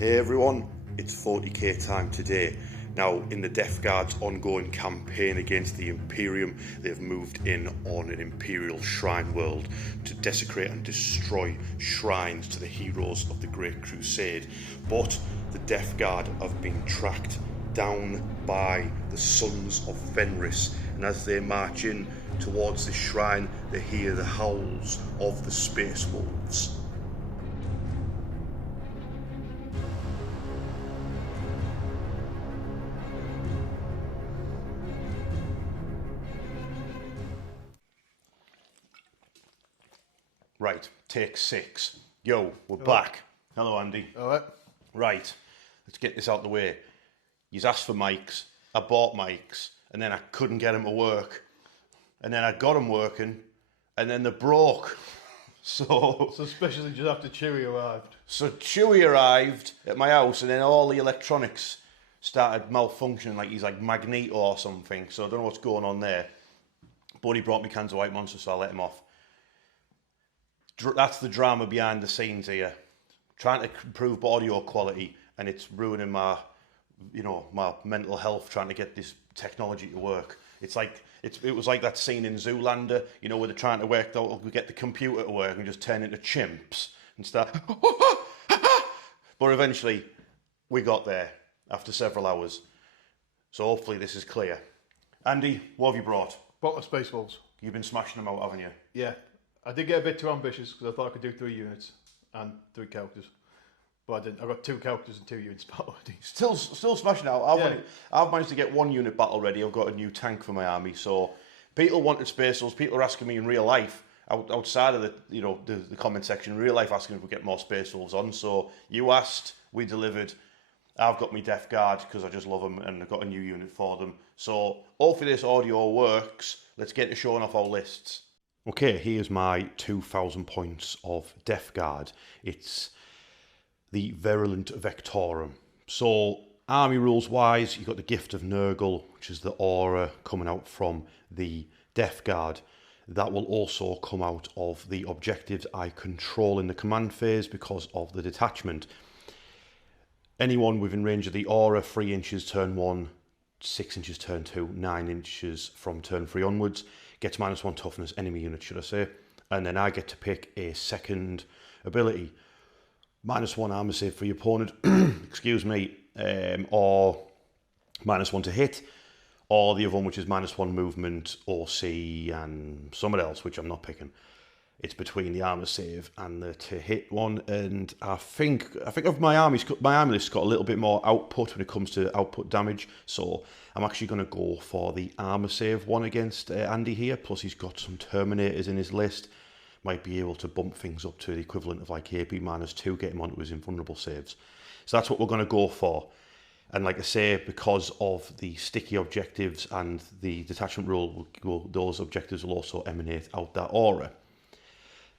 Hey everyone, it's 40k time today. Now, in the Death Guard's ongoing campaign against the Imperium, they've moved in on an Imperial Shrine world to desecrate and destroy shrines to the heroes of the Great Crusade. But the Death Guard have been tracked down by the Sons of Fenris, and as they march in towards the shrine, they hear the howls of the Space Wolves. Right, take 6. Yo, we're back. Hello, Andy. All right. Right, let's get this out the way. You've asked for mics, I bought mics, and then I couldn't get them to work. And then I got them working, and then they broke. So especially just after Chewie arrived. So Chewie arrived at my house, and then all the electronics started malfunctioning, like he's like Magneto or something. So I don't know what's going on there. But he brought me cans of White Monster, so I let him off. That's the drama behind the scenes here. Trying to improve audio quality, and it's ruining my, my mental health trying to get this technology to work. It's like it was like that scene in Zoolander, where they're trying to work out, we get the computer to work and just turn into chimps and start. But eventually, we got there after several hours. So hopefully this is clear. Andy, what have you brought? Bought the Space Wolves. You've been smashing them out, haven't you? Yeah. I did get a bit too ambitious because I thought I could do 3 units and 3 characters. But I didn't. I got 2 characters and 2 units battle ready. Still smashing out. I've managed to get 1 unit battle ready. I've got a new tank for my army. So people wanted Space Wolves. People are asking me in real life, outside of the comment section, in real life, asking if we get more Space Wolves on. So you asked, we delivered. I've got my Death Guard because I just love them, and I've got a new unit for them. So hopefully this audio works. Let's get to showing off our lists. Okay, here's my 2,000 points of Death Guard. It's the Virulent Vectorum. So, army rules wise, you've got the Gift of Nurgle, which is the aura coming out from the Death Guard. That will also come out of the objectives I control in the command phase because of the detachment. Anyone within range of the aura, 3 inches turn 1, 6 inches turn 2, 9 inches from turn 3 onwards, gets -1 toughness, enemy unit should I say, and then I get to pick a second ability. -1 armor save for your opponent, excuse me, or -1 to hit, or the other one which is -1 movement, OC, and something else which I'm not picking. It's between the armor save and the to hit one, and I think of my army list's got a little bit more output when it comes to output damage, so I'm actually going to go for the armor save one against Andy here. Plus he's got some Terminators in his list, might be able to bump things up to the equivalent of like AP -2, get him onto his invulnerable saves. So that's what we're going to go for. And like I say, because of the sticky objectives and the detachment rule, those objectives will also emanate out that aura.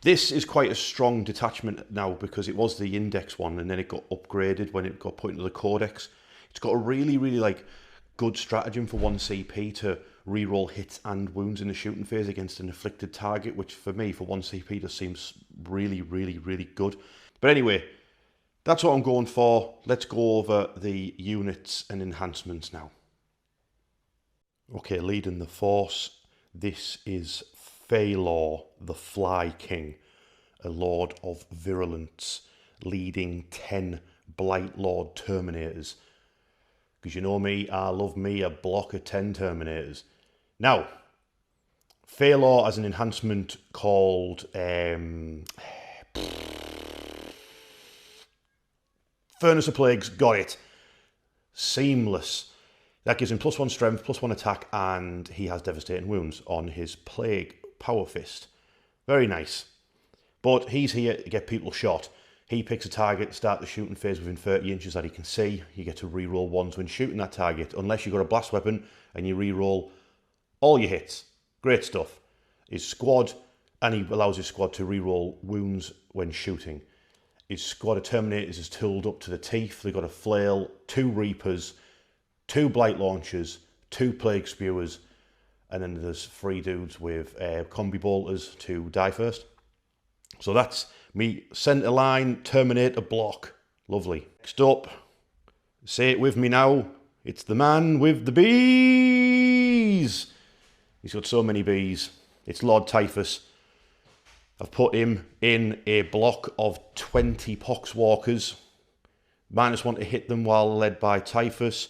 This is quite a strong detachment now because it was the index one and then it got upgraded when it got put into the codex. It's got a really, really good stratagem for 1 CP to reroll hits and wounds in the shooting phase against an afflicted target, which for me, for 1 CP, just seems really, really, really good. But anyway, that's what I'm going for. Let's go over the units and enhancements now. Okay, leading the force, this is Phalor, the Fly King, a Lord of Virulence, leading 10 Blight Lord Terminators. Because you know me, I love me a block of 10 Terminators. Now, Phalor has an enhancement called Furnace of Plagues, got it. Seamless. That gives him +1 strength, +1 attack, and he has devastating wounds on his Plague Power Fist. Very nice. But he's here to get people shot. He picks a target, start the shooting phase within 30 inches that he can see. You get to reroll 1s when shooting that target, unless you've got a blast weapon and you reroll all your hits. Great stuff. His squad, and he allows his squad to reroll wounds when shooting. His squad of Terminators is tooled up to the teeth. They've got a flail, 2 Reapers, 2 Blight Launchers, 2 Plague Spewers, and then there's 3 dudes with combi bolters to die first. So that's me, centre line, Terminator block. Lovely. Next up, say it with me now, it's the man with the bees. He's got so many bees. It's Lord Typhus. I've put him in a block of 20 poxwalkers. -1 to hit them while led by Typhus.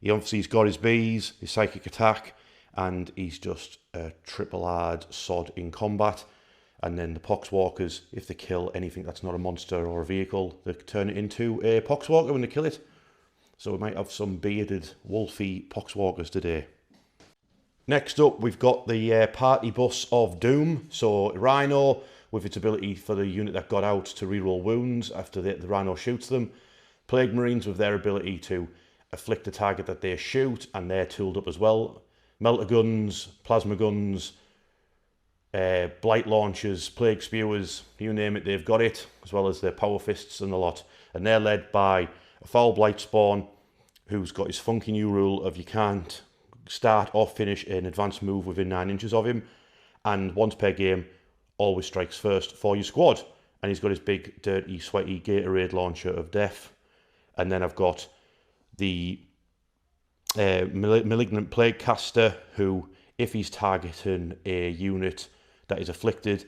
He's got his bees, his psychic attack, and he's just a triple hard sod in combat. And then the poxwalkers, if they kill anything that's not a monster or a vehicle, they turn it into a poxwalker when they kill it. So we might have some bearded, wolfy poxwalkers today. Next up, we've got the party bus of doom. So Rhino, with its ability for the unit that got out to reroll wounds after the Rhino shoots them. Plague Marines with their ability to afflict the target that they shoot, and they're tooled up as well. Melter guns, plasma guns, blight launchers, plague spewers, you name it, they've got it, as well as their power fists and the lot. And they're led by a foul blight spawn who's got his funky new rule of you can't start or finish an advanced move within 9 inches of him, and once per game always strikes first for your squad. And he's got his big dirty sweaty Gatorade launcher of death. And then I've got the malignant plague caster, who, if he's targeting a unit that is afflicted,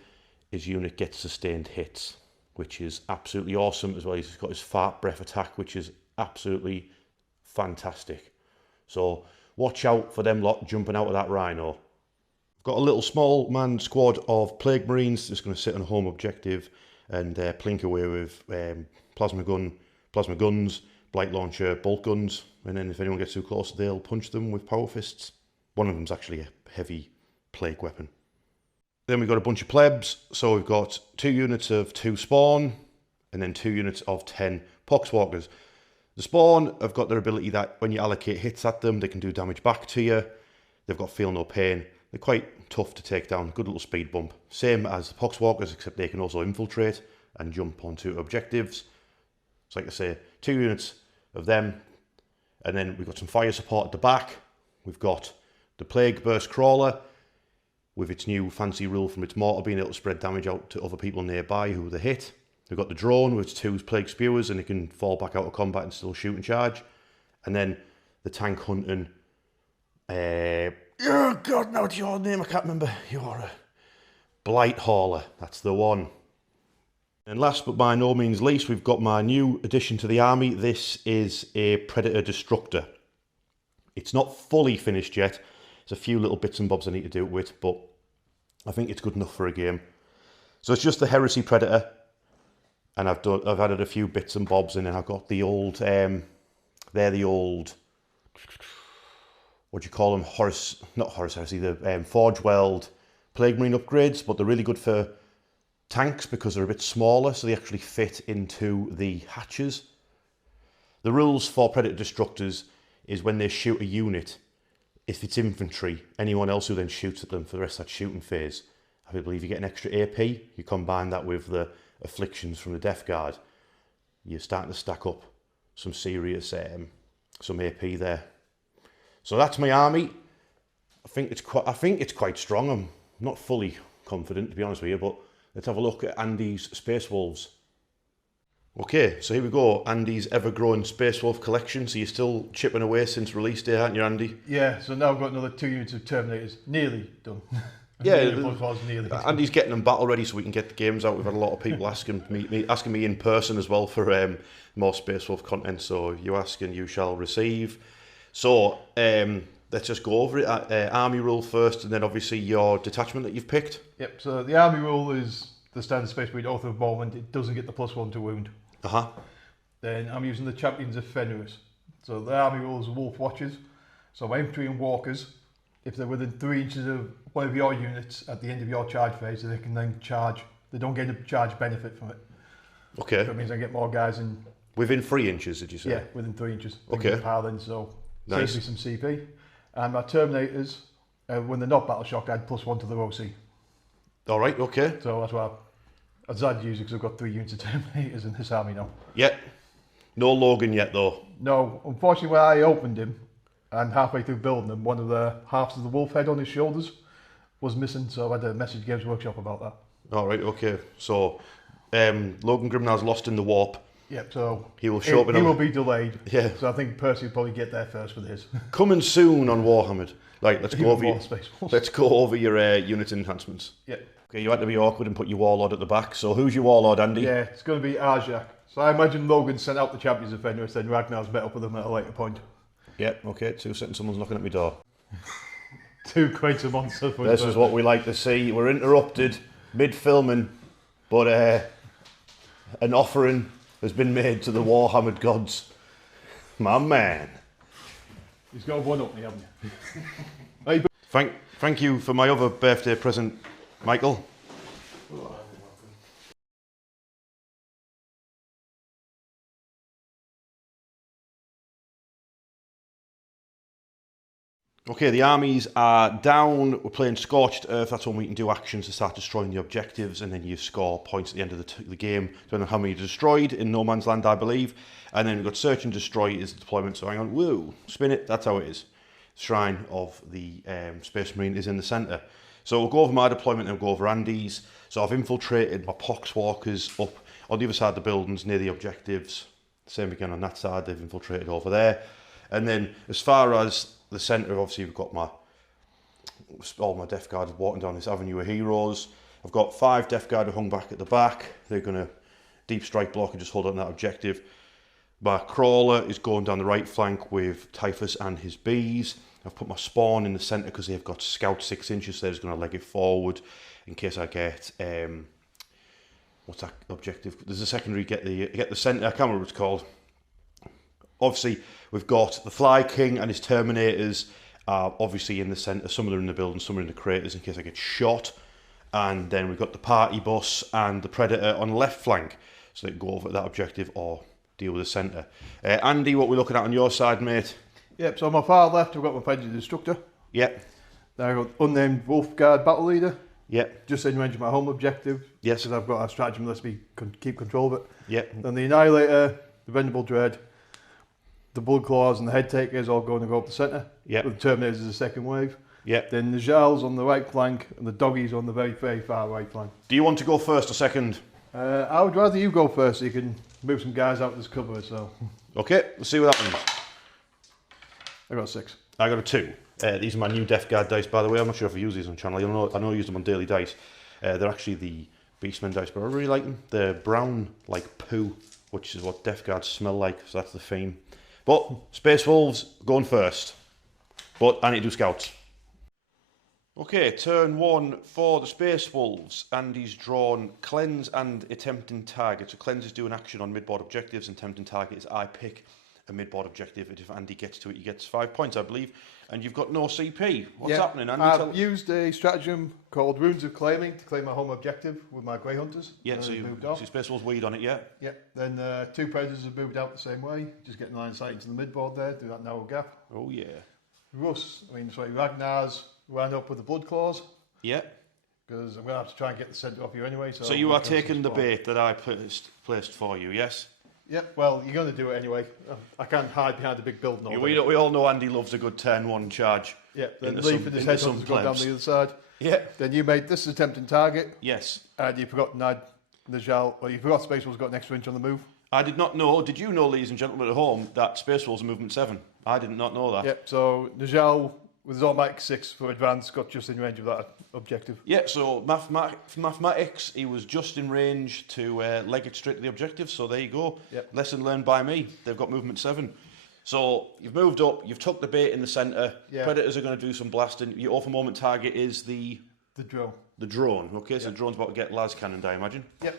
his unit gets sustained hits, which is absolutely awesome. As well, he's got his fart breath attack, which is absolutely fantastic. So watch out for them lot jumping out of that Rhino. I've got a little small man squad of Plague Marines just going to sit on a home objective and plink away with plasma guns, blight launcher, bolt guns, and then if anyone gets too close, they'll punch them with power fists. One of them's actually a heavy plague weapon. Then we've got a bunch of plebs, so we've got 2 units of 2 spawn, and then 2 units of 10 poxwalkers. The spawn have got their ability that when you allocate hits at them, they can do damage back to you. They've got feel no pain. They're quite tough to take down, good little speed bump. Same as the poxwalkers, except they can also infiltrate and jump onto objectives. So like I say, 2 units of them, and then we've got some fire support at the back. We've got the Plague Burst Crawler, with its new fancy rule from its mortar being able to spread damage out to other people nearby who they hit. We've got the drone with its 2 plague spewers, and it can fall back out of combat and still shoot and charge. And then the tank hunting, oh God, now it's your name, I can't remember. You're a Blight Hauler, that's the one. And last but by no means least, we've got my new addition to the army. This is a Predator Destructor. It's not fully finished yet. There's a few little bits and bobs I need to do it with, but I think it's good enough for a game. So it's just the Heresy Predator, and I've added a few bits and bobs in, and I've got the old, they're the old, what do you call them? Not Horus Heresy, the Forge Weld Plague Marine upgrades, but they're really good for tanks because they're a bit smaller, so they actually fit into the hatches. The rules for Predator Destructors is when they shoot a unit, if it's infantry, anyone else who then shoots at them for the rest of that shooting phase, I believe you get an extra AP. You combine that with the afflictions from the Death Guard, you're starting to stack up some serious, some AP there. So that's my army. I think it's quite strong. I'm not fully confident, to be honest with you, but let's have a look at Andy's Space Wolves. Okay, so here we go, Andy's ever-growing Space Wolf collection. So you're still chipping away since release day, aren't you, Andy? Yeah, so now I've got another 2 units of Terminators, nearly done. Yeah, nearly Andy's getting them battle ready so we can get the games out. We've had a lot of people asking me in person as well for more Space Wolf content. So you ask and you shall receive. So let's just go over it. Army rule first, and then obviously your detachment that you've picked. Yep, so the army rule is the standard Space Marine Author of Moment. It doesn't get the +1 to wound. Then I'm using the Champions of Fenris. So the army rule is Wolf Watchers. So my infantry and walkers, if they're within 3 inches of one of your units at the end of your charge phase, they can then charge. They don't get a charge benefit from it. Okay. So that means I get more guys in. Within 3 inches, did you say? Yeah, within 3 inches. Okay. Power then, so nice. saves me some CP. And my Terminators, when they're not battle shock, I add +1 to their OC. All right, okay. So that's why I decided to use it because I've got 3 units of Terminators in this army now. Yeah. No Logan yet, though. No, unfortunately, when I opened him and halfway through building him, one of the halves of the wolf head on his shoulders was missing, so I had to message Games Workshop about that. All right, okay. So Logan Grimnar's lost in the warp. Yep, so he will show up. He will be delayed. Yeah. So I think Percy will probably get there first with his. Coming soon on Warhammer. Right, let's go over. Let's go over your unit enhancements. Yep. Okay, you had to be awkward and put your warlord at the back. So who's your warlord, Andy? Yeah, it's going to be Arjak. So I imagine Logan sent out the champions of Fenris, then Ragnar's met up with them at a later point. Yep. Okay. 2 seconds. Someone's knocking at my door. 2 crates of monsters. This is what we like to see. We're interrupted mid-filming, but an offering has been made to the Warhammered gods. My man. He's got one up me, haven't you? Thank you for my other birthday present, Michael. Okay, the armies are down. We're playing Scorched Earth. That's when we can do actions to start destroying the objectives, and then you score points at the end of the game, depending on how many you destroyed in No Man's Land, I believe. And then we've got Search and Destroy is the deployment. So hang on, woo, spin it. That's how it is. Shrine of the Space Marine is in the centre. So we'll go over my deployment and we'll go over Andy's. So I've infiltrated my Poxwalkers up on the other side of the buildings near the objectives. Same again on that side, they've infiltrated over there. And then as far as the centre, obviously we've got all my Death Guard walking down this avenue of heroes. I've got 5 Death Guard who hung back at the back. They're going to deep strike block and just hold on that objective. My Crawler is going down the right flank with Typhus and his bees. I've put my Spawn in the centre because they've got Scout 6 inches, so they're just going to leg it forward in case I get what's that objective? There's a secondary, get the centre. I can't remember what it's called. Obviously, we've got the Fly King and his Terminators are obviously in the centre. Some of them are in the building, some are in the craters in case I get shot. And then we've got the Party Bus and the Predator on the left flank, so they can go over that objective or deal with the centre. Andy, what we're looking at on your side, mate? Yep, so on my far left, I've got my Fenrir Destructor. Yep. Then I've got Unnamed Wolf Guard Battle Leader. Yep. Just in range of my home objective. Yes. Because I've got a stratagem that lets me keep control of it. Yep. Then the Annihilator, the Venerable Dread, the Blood Claws and the Head Takers all going to go up the centre. Yep. With the Terminators as a second wave. Yep. Then the Jals on the right flank and the Doggies on the very, very far right flank. Do you want to go first or second? I would rather you go first so you can move some guys out of this cover. So. Okay, let's see what happens. I got 6. I got a 2. These are my new Death Guard dice, by the way. I'm not sure if I use these on channel. I know I use them on daily dice. They're actually the Beastmen dice, but I really like them. They're brown like poo, which is what Death Guards smell like, so that's the theme. But Space Wolves going first. But I need to do scouts. Okay, turn 1 for the Space Wolves. Andy's drawn Cleanse and a Tempting Target. So Cleanse is doing action on mid-board objectives, and Tempting Target is I pick a mid-board objective, and if Andy gets to it, he gets 5 points, I believe. And you've got no CP. What's happening, Andy? I've used a stratagem called Runes of Claiming to claim my home objective with my Grey Hunters. Yeah, so you Space Wolves weed on it, yeah? Yeah, then 2 Predators have moved out the same way, just getting line of sight into the mid-board there, do that narrow gap. Oh, yeah. Ragnar's wound up with the Blood Claws. Yeah. Because I'm going to have to try and get the centre off you anyway. So you are taking the bait that I placed for you, yes? Yep, well, you're going to do it anyway. I can't hide behind a big building all day. We all know Andy loves a good turn 1 charge. Yeah, then Leaf and his headhunters go down the other side. Yeah. Then you made this is a tempting target. Yes. And you forgot Najal, well, you forgot Space Wolves got an extra inch on the move. I did not know. Did you know, ladies and gentlemen at home, that Space Wolves are movement 7? I did not know that. Yep, so Najal with his automatic 6 for advance got just in range of that objective. Yeah, so mathematics, he was just in range to leg it straight to the objective, so there you go. Yep. Lesson learned by me. They've got movement 7. So you've moved up, you've took the bait in the centre. Yeah. Predators are going to do some blasting. Your off moment target is the drone. The drone. Okay, so the drone's about to get las cannoned, I imagine. Yep.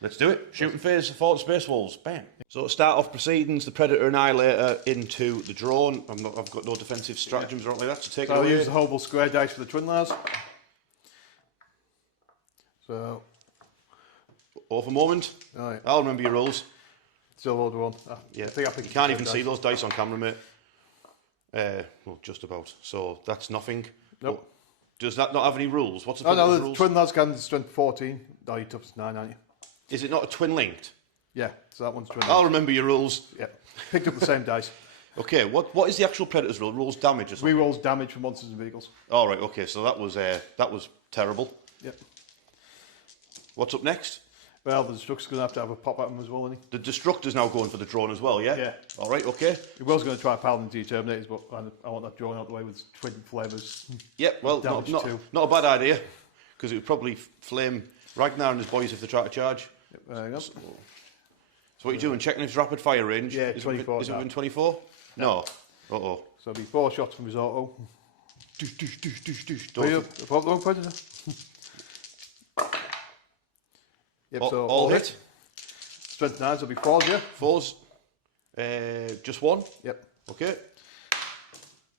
Let's do it. Shooting phase for the Space Wolves. Bam. So to start off proceedings, the Predator Annihilator into the drone. I've got no defensive stratagems or anything like that, so take it away. I'll use the Hobble Square dice for the Twin Lars. So. Off a moment. All right. I'll remember your rules. Still hold one. Yeah. You can't even see those dice on camera, mate. Well, just about. So that's nothing. Nope. Does that not have any rules? What's the the rules? Twin Lars can strength 14. No, your toughest 9, aren't you? Is it not a twin linked? Yeah, so that one's twin. I'll remember your rules. Yeah, picked up the same dice. Okay, what is the actual Predator's rule? Rules damage or something? Rerolls damage for monsters and vehicles. All right, okay, so that was terrible. Yep. What's up next? Well, the Destructor's going to have a pop at him as well, isn't he? The Destructor's now going for the drone as well, yeah? Yeah. All right, okay. He was going to try Paladin to Terminators, but I want that drone out the way with twin flavors. Yep, well, not a bad idea, because it would probably flame Ragnar and his boys if they try to charge. Yep, there you go. So what are you doing? Checking his rapid fire range? Yeah, 24. Is it within 24? No. Uh-oh. So it'll be 4 shots from his auto. Don't Wrong predator. Yep, so all hit. Strength 9, so it'll be 4s, yeah? 4s. Just 1? Yep. Okay.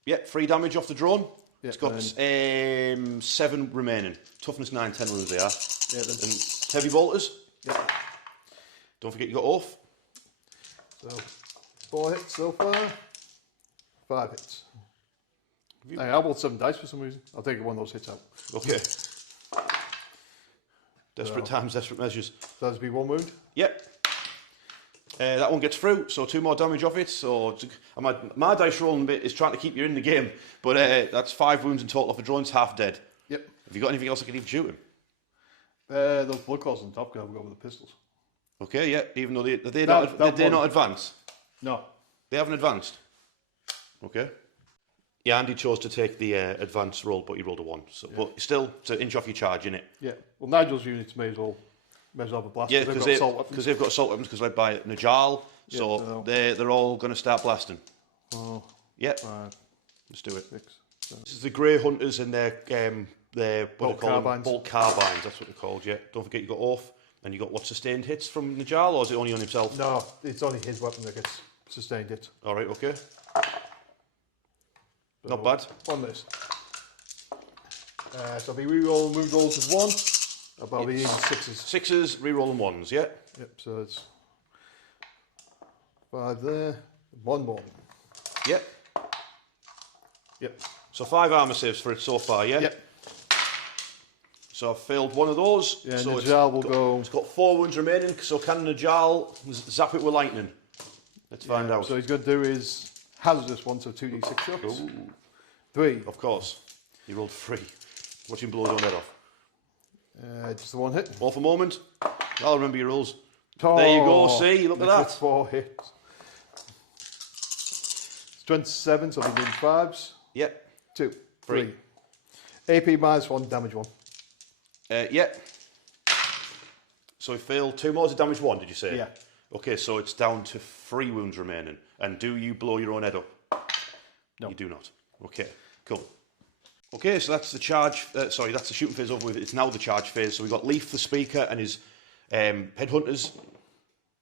Yep, 3 damage off the drone. Yep, It's got 7 remaining. Toughness 9, 10 ones they are. Yep, and heavy bolters. Yep. Don't forget you got off. So 4 hits so far. 5 hits. I rolled 7 dice for some reason. I'll take one of those hits out. Okay. Desperate times, desperate measures. So that'll be 1 wound. Yep. That one gets through, so 2 more damage off it. So my dice rolling bit is trying to keep you in the game, but that's 5 wounds in total off the drone's half dead. Yep. Have you got anything else I can even shoot him? Those blood claws on top can have a go with the pistols. Okay, yeah. Even though they're not advanced. No. They haven't advanced. Okay. Yeah, Andy chose to take the advanced roll, but he rolled a 1. So, yeah. But still, it's an inch off your charge, innit? Yeah. Well, Nigel's units may as well have a blast. Yeah, because they've got assault weapons, because led by Najal, so they're all going to start blasting. Oh. Yep. 5. Let's do it. 6. 7. This is the Grey Hunters and their bolt carbines. Bolt carbines, that's what they're called, yeah. Don't forget you got off, and you got what, sustained hits from Najal, or is it only on himself? No, it's only his weapon that gets sustained hits. Alright, okay. So not bad. 1 miss. So I'll be re-rolling wound rolls of 1. I'll be in 6s. 6s, re-rolling 1s, yeah? Yep, so it's 5 there. 1 more. Yep. Yep. So 5 armour saves for it so far, yeah? Yep. So I've failed 1 of those. Yeah, so Najal will go... It's got 4 wounds remaining, so can Najal zap it with lightning? Let's find out. So he's going to do his hazardous one, so 2d6 shots. Ooh. 3. Of course. He rolled 3. Watch him blow his own head off. Just the 1 hit. All for a moment. I'll remember your rules. Oh, there you go, see? Look at that. 4 hits. Strength 7, so I'll be doing 5s. Yep. 2. 3. AP minus 1, damage 1. Yep. So he failed 2 more to damage 1, did you say? Yeah. Okay, so it's down to 3 wounds remaining. And do you blow your own head up? No. You do not. Okay, cool. Okay, so that's the charge. That's the shooting phase over with. It's now the charge phase. So we've got Leaf, the speaker, and his headhunters.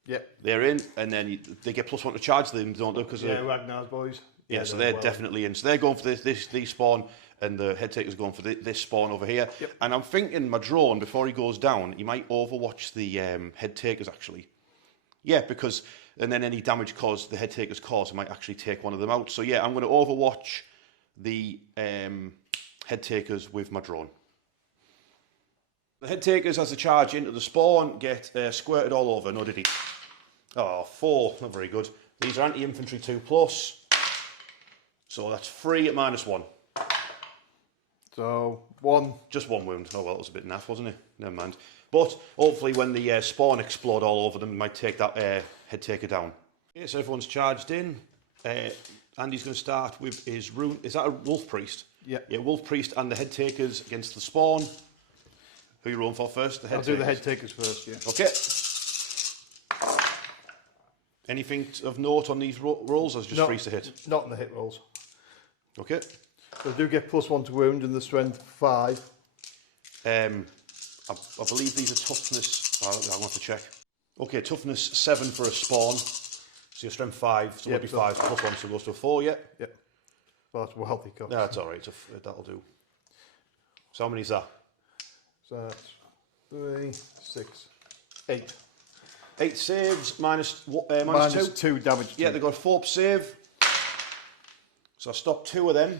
Yep. They're in, and then they get +1 to charge them, don't they? Because Ragnar's boys. Yeah, so they're definitely in. So they're going for this spawn, and the head taker's going for this spawn over here. Yep. And I'm thinking my drone, before he goes down, he might overwatch the head takers actually. Yeah, because and then any damage caused the head takers cause, I might actually take one of them out. So yeah, I'm going to overwatch the head takers with my drone. The head takers, as they charge into the spawn, get squirted all over. No, did he? Oh, 4. Not very good. These are anti-infantry 2+. So that's 3 at -1. So 1. Just 1 wound. Oh, well, it was a bit naff, wasn't it? Never mind. But hopefully when the spawn explode all over them, it might take that head taker down. Okay, so everyone's charged in. Andy's going to start with his rune. Is that a wolf priest? Yeah. Yeah, wolf priest and the head takers against the spawn. Who are you rolling for first? The head takers. I'll do the head takers first, yeah. Okay. Anything of note on these rolls, or is it just 3 to hit? Not in the hit rolls. Okay. So I do get +1 to wound and the strength 5. I believe these are toughness. I'll have to check. Okay, toughness 7 for a spawn. So your strength 5, so it would be 5 +1, so it goes to a 4, yeah? Yep. Well, that's wealthy cost. No, that's alright, that'll do. So how many is that? So that's 3, 6, 8. 8 saves, minus minus 2. 2 damage. Yeah, they've got a 4 save. So I stopped 2 of them.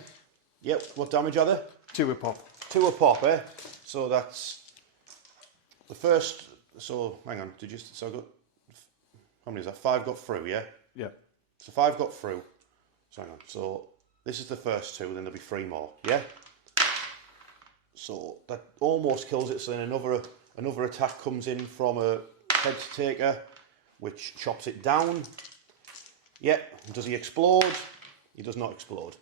Yep, what damage are they? 2 a pop. 2 a pop, eh? So that's the first. So hang on, so I got, how many is that? 5 got through, yeah? Yeah. So 5 got through. So hang on, so this is the first 2, then there'll be 3 more, yeah? So that almost kills it, so then another attack comes in from head taker, which chops it down. Yep. Does he explode? He does not explode.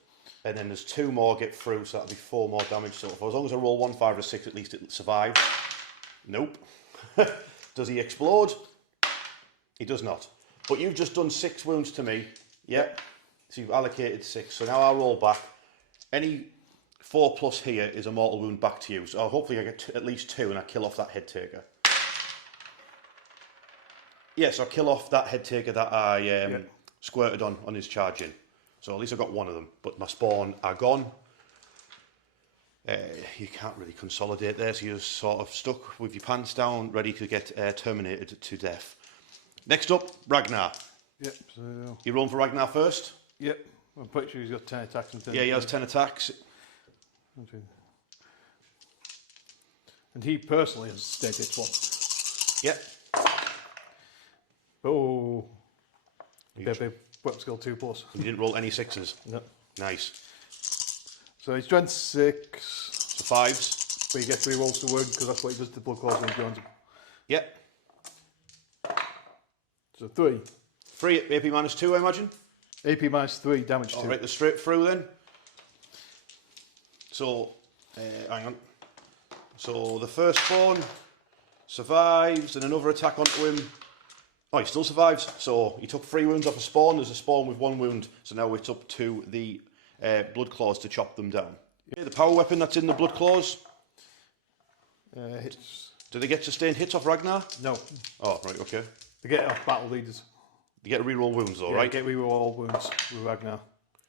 And then there's 2 more get through, so that'll be 4 more damage. So as long as I roll 1, 5, or 6, at least it'll survive. Nope. Does he explode? He does not. But you've just done 6 wounds to me. Yep. So you've allocated 6. So now I'll roll back. Any 4+ here is a mortal wound back to you. So hopefully I get at least 2 and I kill off that head taker. Yes, I kill off that head taker that I squirted on his charge in. So at least I got 1 of them. But my spawn are gone. You can't really consolidate there, so you're sort of stuck with your pants down, ready to get terminated to death. Next up, Ragnar. Yep. So you rolling for Ragnar first? Yep. I'm pretty sure he's got 10 attacks and 10. Yeah, he has 10 attacks. And he personally has stayed hit 1. Yep. Oh. Bebe, weapon skill 2+. You didn't roll any 6s? No. Nice. So he's strength 6. So 5s. But you get 3 rolls to wound because that's what he does to blood claws when he joins him. Yep. So 3. 3 AP -2, I imagine? AP -3, damage 2. Alright, they're straight through then. So, hang on. So the first spawn survives, and another attack onto him. Oh, he still survives. So he took 3 wounds off a spawn. There's a spawn with 1 wound. So now it's up to the blood claws to chop them down. Okay, the power weapon that's in the blood claws. Hits. Do they get sustained hits off Ragnar? No. Oh, right, okay. They get off battle leaders. You get to reroll wounds though, Yeah, right? get reroll all wounds with Ragnar.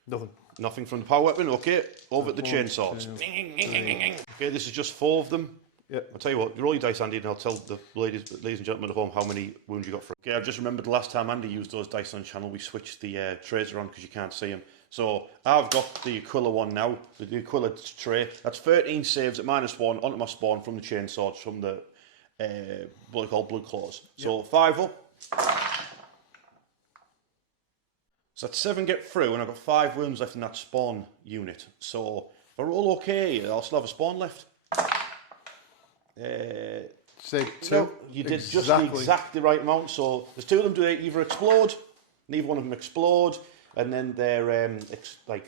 Nothing. Nothing from the power weapon, okay. Over at the chainsaws. Okay, this is just 4 of them. Yep. I'll tell you what, roll your dice, Andy, and I'll tell the ladies and gentlemen at home how many wounds you got for it. Okay, I've just remembered the last time Andy used those dice on the channel, we switched the trays around because you can't see them. So I've got the Aquila one now, the Aquila tray. That's 13 saves at -1 onto my spawn from the chainswords, from the what they call blood claws. So yep. 5 up. So that's 7 get through, and I've got 5 wounds left in that spawn unit. So if I roll okay, I'll still have a spawn left. Say 2. No, you did just the exactly right amount. So there's 2 of them do either explode, neither one of them explode, and then their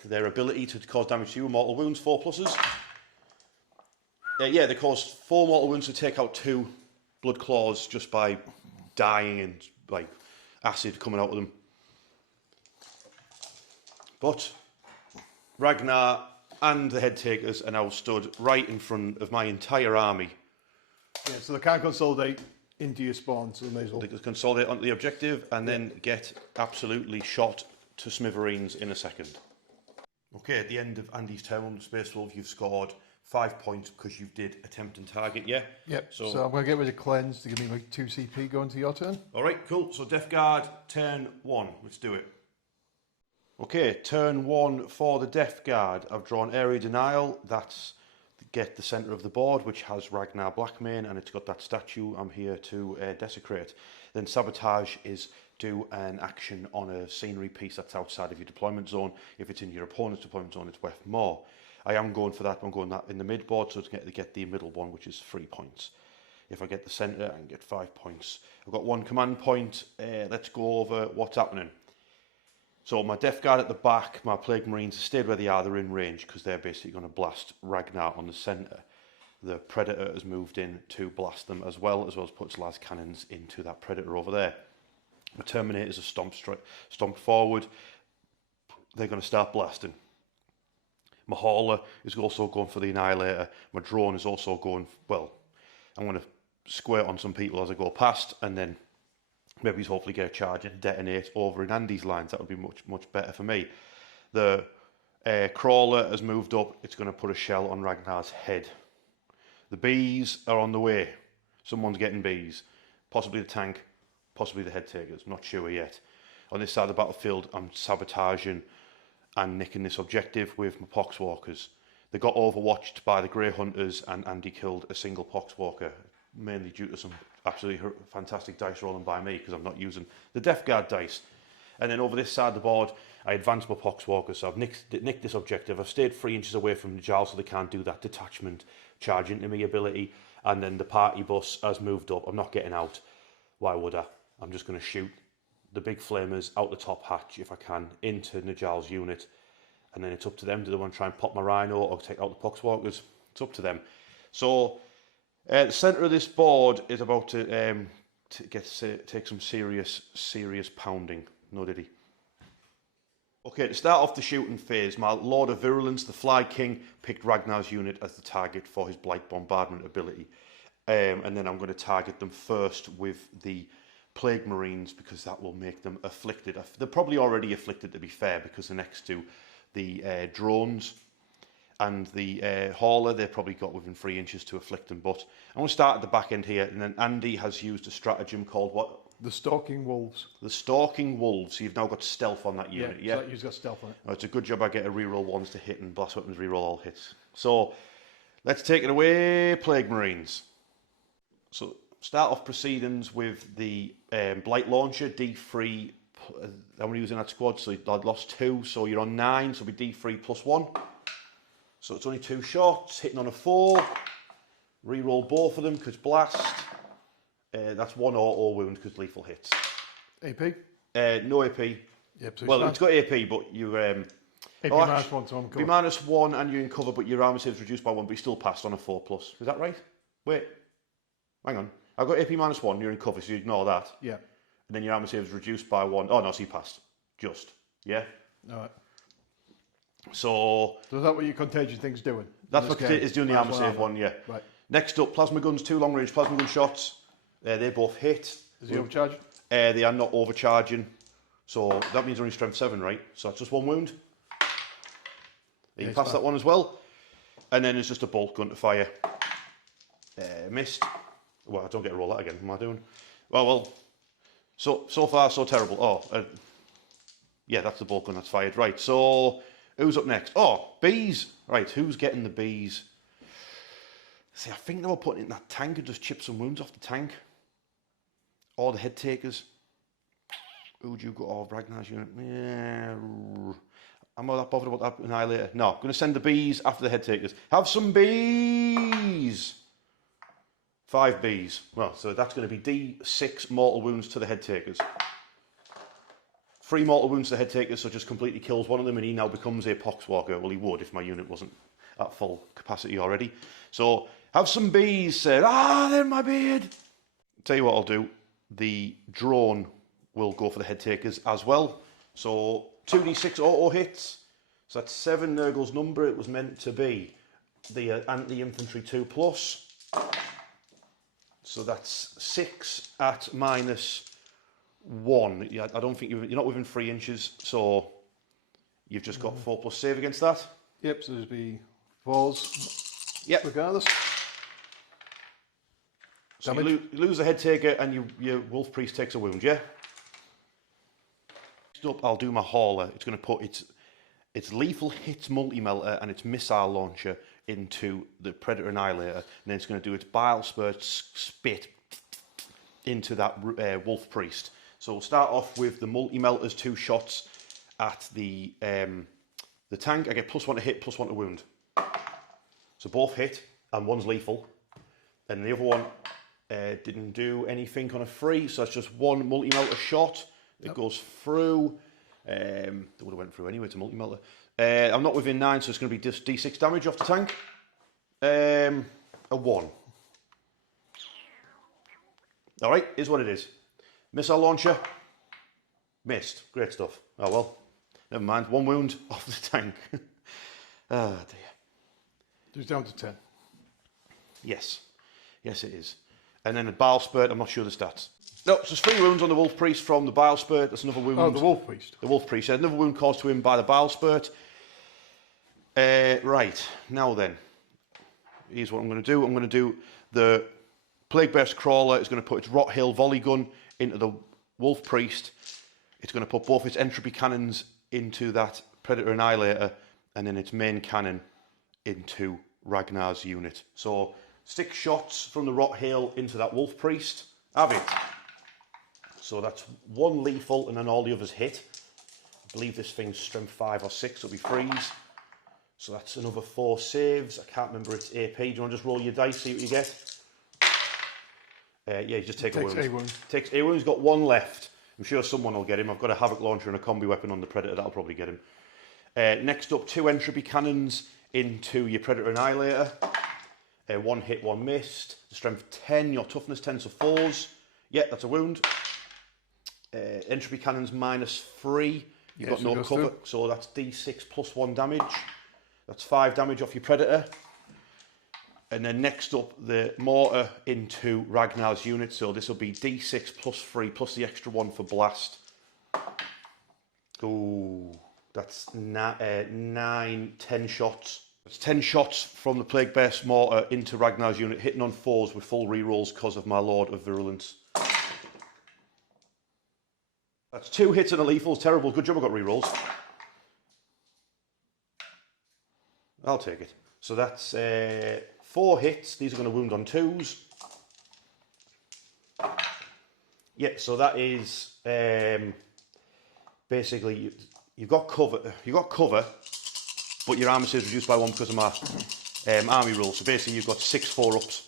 their ability to cause damage to you, mortal wounds, 4+. Yeah, they cause 4 mortal wounds to take out 2 blood claws just by dying and like acid coming out of them. But Ragnar and the head takers are now stood right in front of my entire army. Yeah, so they can't consolidate into your spawn, so they may as well. They can consolidate onto the objective and then get absolutely shot to smithereens in a second. Okay, at the end of Andy's turn on the Space Wolf, you've scored 5 points because you did attempt and target, yeah? Yep, so I'm going to get rid of Cleanse to give me like 2 CP going to your turn. Alright, cool. So Death Guard, turn 1. Let's do it. Okay, turn 1 for the Death Guard. I've drawn Area Denial. That's to get the centre of the board, which has Ragnar Blackmane, and it's got that statue I'm here to desecrate. Then Sabotage is do an action on a scenery piece that's outside of your deployment zone. If it's in your opponent's deployment zone, it's worth more. I am going for that. I'm going that in the mid board, so to get the middle one, which is 3 points. If I get the centre, I can get 5 points. I've got 1 command point. Let's go over what's happening. So my Death Guard at the back, my Plague Marines stayed where they are. They're in range because they're basically going to blast Ragnar on the centre. The Predator has moved in to blast them as well as put las cannons into that Predator over there. My Terminators are stomped forward. They're going to start blasting. My Hauler is also going for the Annihilator. My Drone is also going, well, I'm going to squirt on some people as I go past, and then maybe hopefully get a charge and detonate over in Andy's lines. That would be much, much better for me. The Crawler has moved up. It's going to put a shell on Ragnar's head. The bees are on the way. Someone's getting bees. Possibly the tank, possibly the head takers. Not sure yet. On this side of the battlefield, I'm sabotaging and nicking this objective with my Poxwalkers. They got overwatched by the Grey Hunters, and Andy killed a single Poxwalker, mainly due to some absolutely fantastic dice rolling by me because I'm not using the Death Guard dice. And then over this side of the board, I advanced my Poxwalker, so I've nicked this objective. I've stayed 3 inches away from the Jarl so they can't do that detachment charge into me ability, and then the party bus has moved up. I'm not getting out. why would I? I'm just going to shoot the big flamers out the top hatch if I can into Najal's unit, and then it's up to them. Do they want to try and pop my rhino or take out the poxwalkers? It's up to them. So the centre of this board is about to take some serious pounding. No diddy. Okay, to start off the shooting phase, my Lord of Virulence, the Fly King, picked Ragnar's unit as the target for his Blight Bombardment ability. And then I'm going to target them first with the Plague Marines, because that will make them afflicted. They're probably already afflicted, to be fair, because they're next to the drones. And the hauler, they've probably got within 3 inches to afflict them. But I'm going to start at the back end here, and then Andy has used a stratagem called what? The Stalking Wolves. The Stalking Wolves. So you've now got stealth on that unit, yeah? So that you've got stealth on it. Oh, it's a good job I get a reroll ones to hit and blast weapons reroll all hits. So let's take it away, Plague Marines. So start off proceedings with the Blight Launcher, D3. How many using that squad? So I'd lost 2, so you're on 9, so it'll be D3 plus 1. So it's only 2 shots, hitting on a 4. Reroll both of them because blast. That's 1 auto wound because lethal hits. AP? No AP. Yep, so well, it's got AP, but you... AP minus 1, so I'm covered. Be minus 1 and you're in cover, but your armor save's reduced by 1, but you still passed on a 4+. Is that right? Wait. Hang on. I've got AP minus 1, you're in cover, so you ignore that. Yeah. And then your armor save's reduced by 1. Oh, no, so you passed. Just. Yeah? Alright. So is that what your contagion thing's doing? That's what it's doing, the armor save one, yeah. Right. Next up, plasma guns, 2 long range plasma gun shots. They both hit. Is he overcharging? They are not overcharging. So that means only strength 7, right? So that's just 1 wound. You can pass that one as well. And then it's just a bolt gun to fire. Missed. Well, I don't get to roll that again. What am I doing? Well. So far, so terrible. Oh, yeah, that's the bolt gun that's fired. Right, so who's up next? Oh, bees. Right, who's getting the bees? See, I think they were putting it in that tank and just chip some wounds off the tank. Or the head takers. Who'd you go? Oh, Ragnar's unit. Yeah. I'm not that bothered about that Annihilator. No, I'm going to send the bees after the head takers. Have some bees! 5 bees. Well, so that's going to be D6 mortal wounds to the head takers. 3 mortal wounds to the head takers, so just completely kills one of them and he now becomes a poxwalker. Well, he would if my unit wasn't at full capacity already. So, have some bees, said. Ah, they're in my beard. Tell you what I'll do. The drone will go for the head takers as well. So 2d6 auto hits. So that's 7 Nurgle's number. It was meant to be the anti-infantry 2+. So that's 6 at minus 1. Yeah, I don't think you're not within 3 inches. So you've just got 4+ save against that. Yep. So there'd be 4s. Yep. Regardless. So you lose the head taker and your wolf priest takes a wound, yeah? Next up, I'll do my hauler. It's going to put its lethal hits multi-melter and its missile launcher into the Predator Annihilator. And then it's going to do its bile spit into that wolf priest. So we'll start off with the multi-melters, 2 shots at the tank. I get +1 to hit, +1 to wound. So both hit and one's lethal. And the other one didn't do anything on a 3, so that's just 1 multi-melter shot. It goes through. It would have went through anyway, it's a multi-melter. I'm not within 9, so it's going to be just D6 damage off the tank. A 1. Alright, here's what it is. Missile launcher. Missed. Great stuff. Oh well. Never mind. 1 wound off the tank. Ah, dear. It's down to 10. Yes. Yes, it is. And then a bile spurt, I'm not sure the stats. No, so there's 3 wounds on the wolf priest from the bile spurt. That's another wound. Oh, the wolf priest. The wolf priest. Another wound caused to him by the bile spurt. Right. Now then. Here's what I'm going to do. I'm going to do the Plague Bear's Crawler. It's going to put its Rot Hill volley gun into the wolf priest. It's going to put both its entropy cannons into that Predator Annihilator. And then its main cannon into Ragnar's unit. So 6 shots from the Rot Hill into that wolf priest. Have it. So that's 1 lethal and then all the others hit. I believe this thing's strength 5 or 6, so it'll be freeze. So that's another 4 saves. I can't remember its AP. Do you want to just roll your dice, see what you get? Yeah, you just take a wound. Takes A wound. He's got one left. I'm sure someone will get him. I've got a Havoc launcher and a combi weapon on the Predator. That'll probably get him. Next up, 2 entropy cannons into your Predator Annihilator. 1 hit, 1 missed. Strength 10, your toughness 10, so 4s. Yeah, that's a wound. Entropy cannons -3. You've got no cover, so that's D6 plus 1 damage. That's 5 damage off your Predator. And then next up, the mortar into Ragnar's unit. So this will be D6 plus 3 plus the extra 1 for blast. Ooh, that's 9, 10 shots. It's 10 shots from the Plague Beast mortar into Ragnar's unit, hitting on 4s with full rerolls because of my Lord of Virulence. That's 2 hits and a lethal. Terrible. Good job I got rerolls. I'll take it. So that's 4 hits. These are going to wound on 2s. Yeah, so that is basically you've got cover. But your armor saves reduced by 1 because of my army rule. So basically you've got 6 4-ups.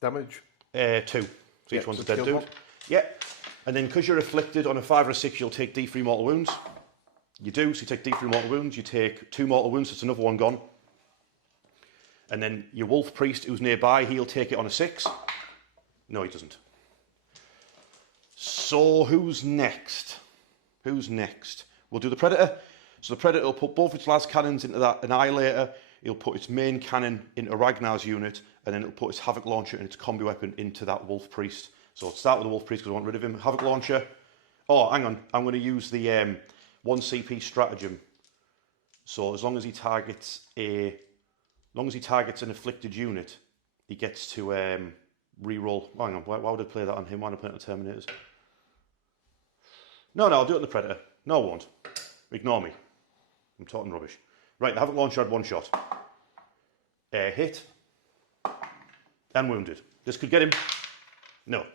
Damage? 2. So each one's a dead dude. Yeah. And then because you're afflicted on a 5 or a 6, you'll take D3 mortal wounds. You do, so you take D3 mortal wounds. You take 2 mortal wounds, so it's another 1 gone. And then your wolf priest who's nearby, he'll take it on a 6. No, he doesn't. So who's next? Who's next? We'll do the Predator. So the Predator will put both its las cannons into that Annihilator. He'll put its main cannon into Ragnar's unit, and then it'll put its Havoc launcher and its combi weapon into that Wolf Priest. So I'll start with the Wolf Priest because I want rid of him. Havoc launcher. Oh, hang on. I'm going to use the 1 CP stratagem. So as long as he targets an afflicted unit, he gets to re-roll. Oh, hang on. Why would I play that on him? Why would I play it on the Terminators? No, I'll do it on the Predator. No, I won't. Ignore me. I'm talking rubbish. Right, the Havoc launcher had 1 shot. Hit. And wounded. This could get him. No.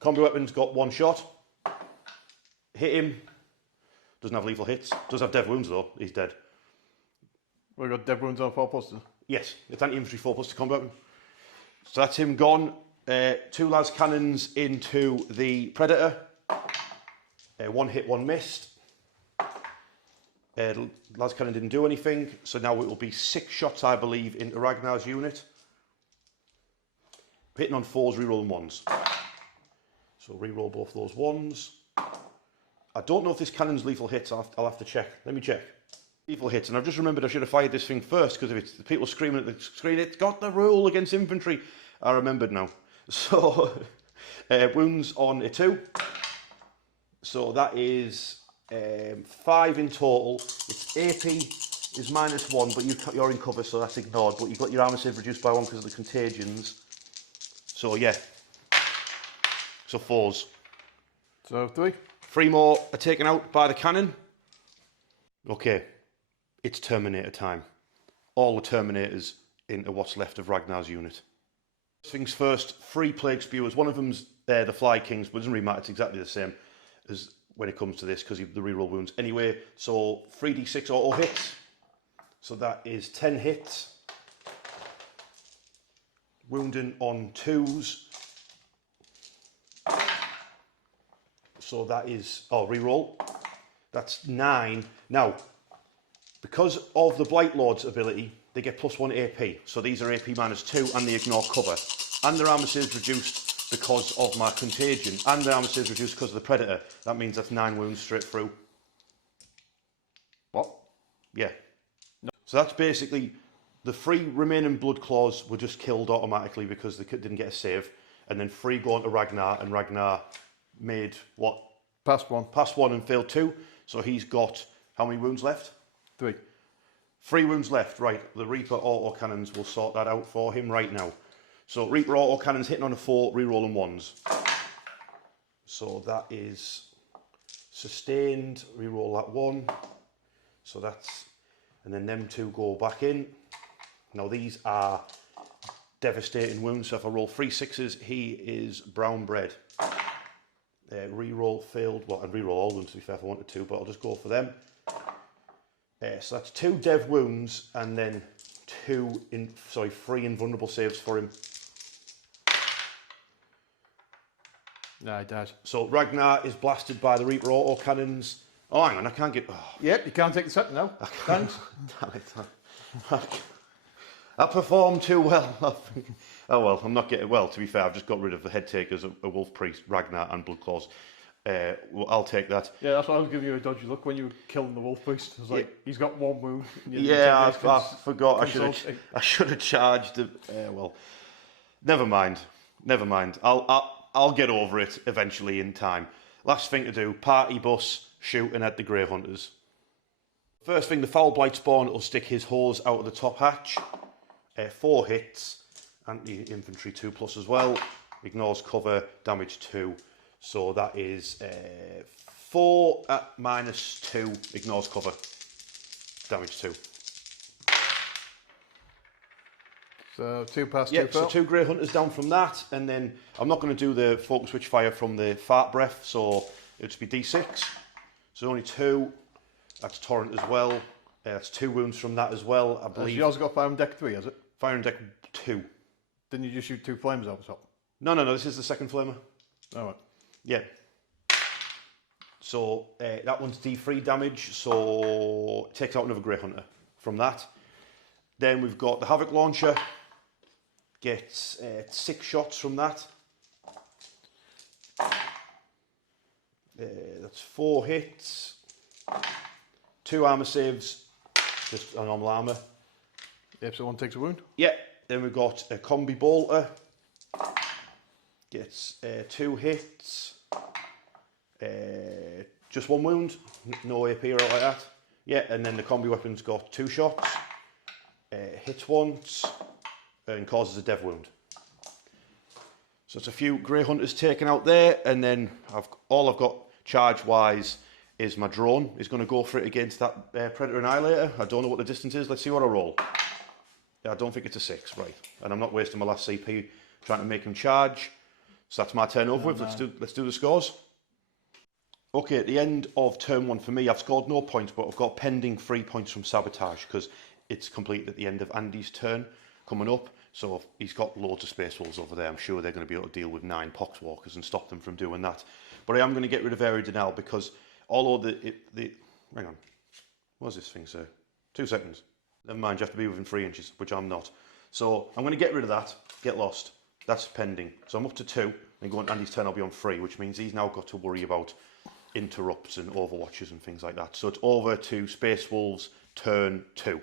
Combi weapon's got 1 shot. Hit him. Doesn't have lethal hits. Does have dev wounds though. He's dead. We've got dev wounds on 4+. Yes, it's anti-infantry 4+ to combi weapon. So that's him gone. 2 las cannons into the Predator. 1 hit, 1 missed. Las cannon didn't do anything, so now it will be 6 shots, I believe, into Ragnar's unit. Hitting on 4s, rerolling 1s. So reroll both those 1s. I don't know if this cannon's lethal hits. I'll have to check. Let me check. Lethal hits, and I've just remembered I should have fired this thing first because if it's the people screaming at the screen, it's got the rule against infantry. I remembered now. So wounds on a 2. So that is 5 in total. Its AP is -1, but you're in cover, so that's ignored. But you've got your armor save reduced by 1 because of the contagions. So yeah. So 4s. So 3. 3 more are taken out by the cannon. Okay. It's Terminator time. All the Terminators into what's left of Ragnar's unit. First things first, 3 Plague Spewers. One of them's the Fly Kings, but it doesn't really matter. It's exactly the same as when it comes to this because of the reroll wounds. Anyway, so 3d6 auto hits. So that is 10 hits. Wounding on 2s. So that is, reroll. That's 9. Now, because of the Blight Lord's ability, they get +1 AP. So these are AP -2 and they ignore cover. And their armor saves reduced because of my contagion. And their armor saves reduced because of the Predator. That means that's 9 wounds straight through. What? Yeah. No. So that's basically the 3 remaining Blood Claws were just killed automatically because they didn't get a save. And then 3 go on to Ragnar, and Ragnar made what? Passed 1. Passed 1 and failed 2. So he's got how many wounds left? 3. 3 wounds left. Right. The Reaper autocannons will sort that out for him right now. So Reaper autocannons hitting on a 4, rerolling 1s. So that is sustained. Reroll that 1. So that's, and then them 2 go back in. Now these are devastating wounds. So if I roll 3 6s, he is brown bread. Reroll failed. Well, I'd reroll all wounds to be fair if I wanted to, but I'll just go for them. So that's 2 dev wounds and then 3 invulnerable saves for him. No, he dies. So Ragnar is blasted by the Reaper auto cannons. Oh, hang on, I can't get... Oh. Yep, you can't take the second now. Thanks. Damn it. I performed too well. Oh well, I'm not getting... Well, to be fair, I've just got rid of the head takers, a Wolf Priest, Ragnar and Bloodclaws. Well, I'll take that. Yeah, that's why I was giving you a dodgy look when you were killing the Wolf Priest. I was like, he's got 1 wound. Yeah, I forgot. I should have charged. Well, never mind. I'll get over it eventually in time. Last thing to do: party bus shooting at the Grey Hunters. First thing, the Foul Blight spawn will stick his hose out of the top hatch. 4 hits, anti-infantry 2+ as well. Ignores cover, damage 2. So that is 4 at -2, ignores cover, damage 2. So 2 pass, 2 Yep, fail. so 2 Grey Hunters down from that, and then I'm not going to do the focus switch fire from the fart breath, so it'll just be D6. So only 2, that's Torrent as well, that's 2 wounds from that as well, I believe. You also got fire on deck 3, has it? Fire on deck 2. Didn't you just shoot 2 flames out the top? No, this is the second flamer. Oh, right. Yeah. So that one's D3 damage, so it takes out another Grey Hunter from that. Then we've got the Havoc Launcher, gets 6 shots from that. That's 4 hits, 2 armour saves, just a normal armour. Yep, so 1 takes a wound. Yeah, then we've got a Combi Bolter, gets 2 hits. Just 1 wound, no AP or out like that. Yeah, and then the combi weapon's got 2 shots, hits once, and causes a dev wound. So it's a few Grey Hunters taken out there, and then all I've got charge-wise is my drone. Is going to go for it against that Predator Annihilator. I don't know what the distance is. Let's see what I roll. Yeah, I don't think it's a 6, right? And I'm not wasting my last CP trying to make him charge. So that's my turn over with. Let's do the scores. Okay, at the end of turn 1 for me, I've scored no points, but I've got pending 3 points from Sabotage because it's complete at the end of Andy's turn coming up. So he's got loads of Space Wolves over there. I'm sure they're going to be able to deal with 9 Poxwalkers and stop them from doing that. But I am going to get rid of Eridanel because although hang on, what does this thing say? 2 seconds. Never mind, you have to be within 3 inches, which I'm not. So I'm going to get rid of that, get lost. That's pending. So I'm up to 2, and going Andy's turn I'll be on 3, which means he's now got to worry about interrupts and overwatches and things like that. So it's over to Space Wolves turn 2.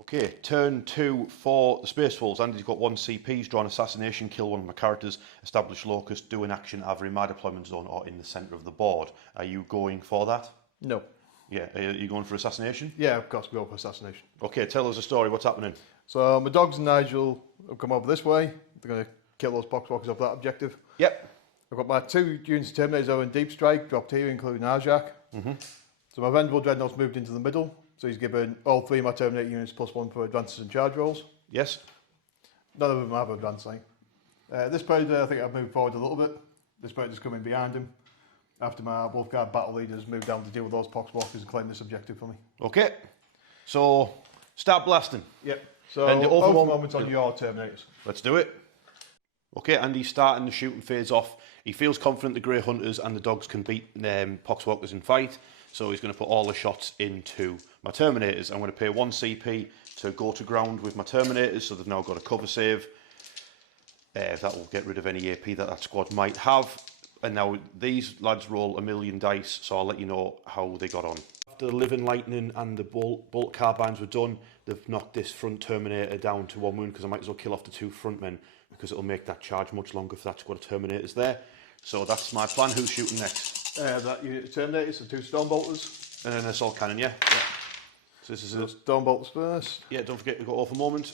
Okay, turn 2 for the Space Wolves. Andy's got 1 CP, he's drawn Assassination, kill 1 of my characters, establish Locust, do an action either in my deployment zone or in the centre of the board. Are you going for that? No. Yeah, are you going for Assassination? Yeah, of course we go for Assassination. Okay, tell us a story, what's happening? So my dogs and Nigel have come over this way. They're going to kill those Poxwalkers off that objective. Yep. I've got my 2 units of Terminators over in Deep Strike, dropped here, including Arjak. So my Vendible Dreadnought's moved into the middle, so he's given all 3 of my Terminator units +1 for advances and charge rolls. Yes. None of them have advancing. This Predator, I think I've moved forward a little bit. This Predator's coming behind him after my Wolfguard battle leaders moved down to deal with those Poxwalkers and claim this objective for me. Okay, so start blasting. Yep. So and the overwhelmment's on your Terminators. Let's do it. Okay, Andy's starting the shooting phase off. He feels confident the Grey Hunters and the dogs can beat Poxwalkers in fight, so he's going to put all the shots into my Terminators. I'm going to pay 1 CP to go to ground with my Terminators, so they've now got a cover save. That will get rid of any AP that squad might have. And now these lads roll 1,000,000 dice, so I'll let you know how they got on. After the Living Lightning and the bolt carbines were done, they've knocked this front Terminator down to 1 wound because I might as well kill off the 2 frontmen because it'll make that charge much longer for that squad of Terminators there. So that's my plan. Who's shooting next? That unit of Terminators, the 2 Stormbolters. And then an assault cannon, yeah? So this is so Stormbolters first. Yeah, don't forget we've got Awful Moment.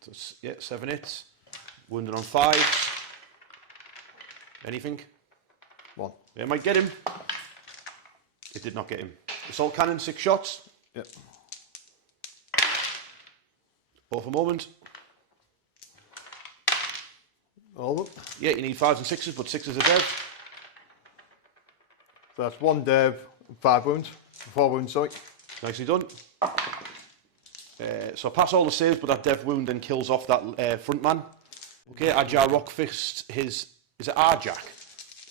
So yeah, 7 hits. Wounded on 5. Anything? 1. Yeah, might get him. It did not get him. Assault cannon, 6 shots. Yep. Awful Moment. All of them. Yeah, you need 5s and 6s, but 6s are dead. So that's 1 dev, 5 wounds. 4 wounds, sorry. Nicely done. So pass all the saves, but that dev wound then kills off that front man. Okay, Ajar Rockfist, is it Arjak?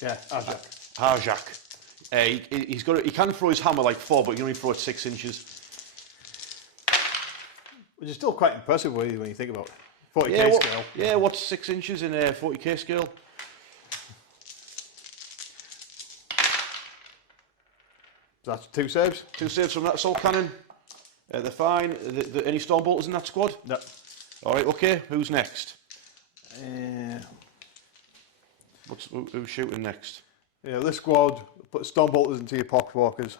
Yeah, Arjak. Arjak. He can throw his hammer like 4, but he can only throw it 6 inches. Which is still quite impressive when you think about it. 40k scale. Yeah, what's 6 inches in a 40k scale? That's 2 saves. 2 saves from that assault cannon. They're fine. Any storm bolters in that squad? No. All right, okay. Who's next? Who's shooting next? Yeah, this squad, put storm bolters into your poxwalkers.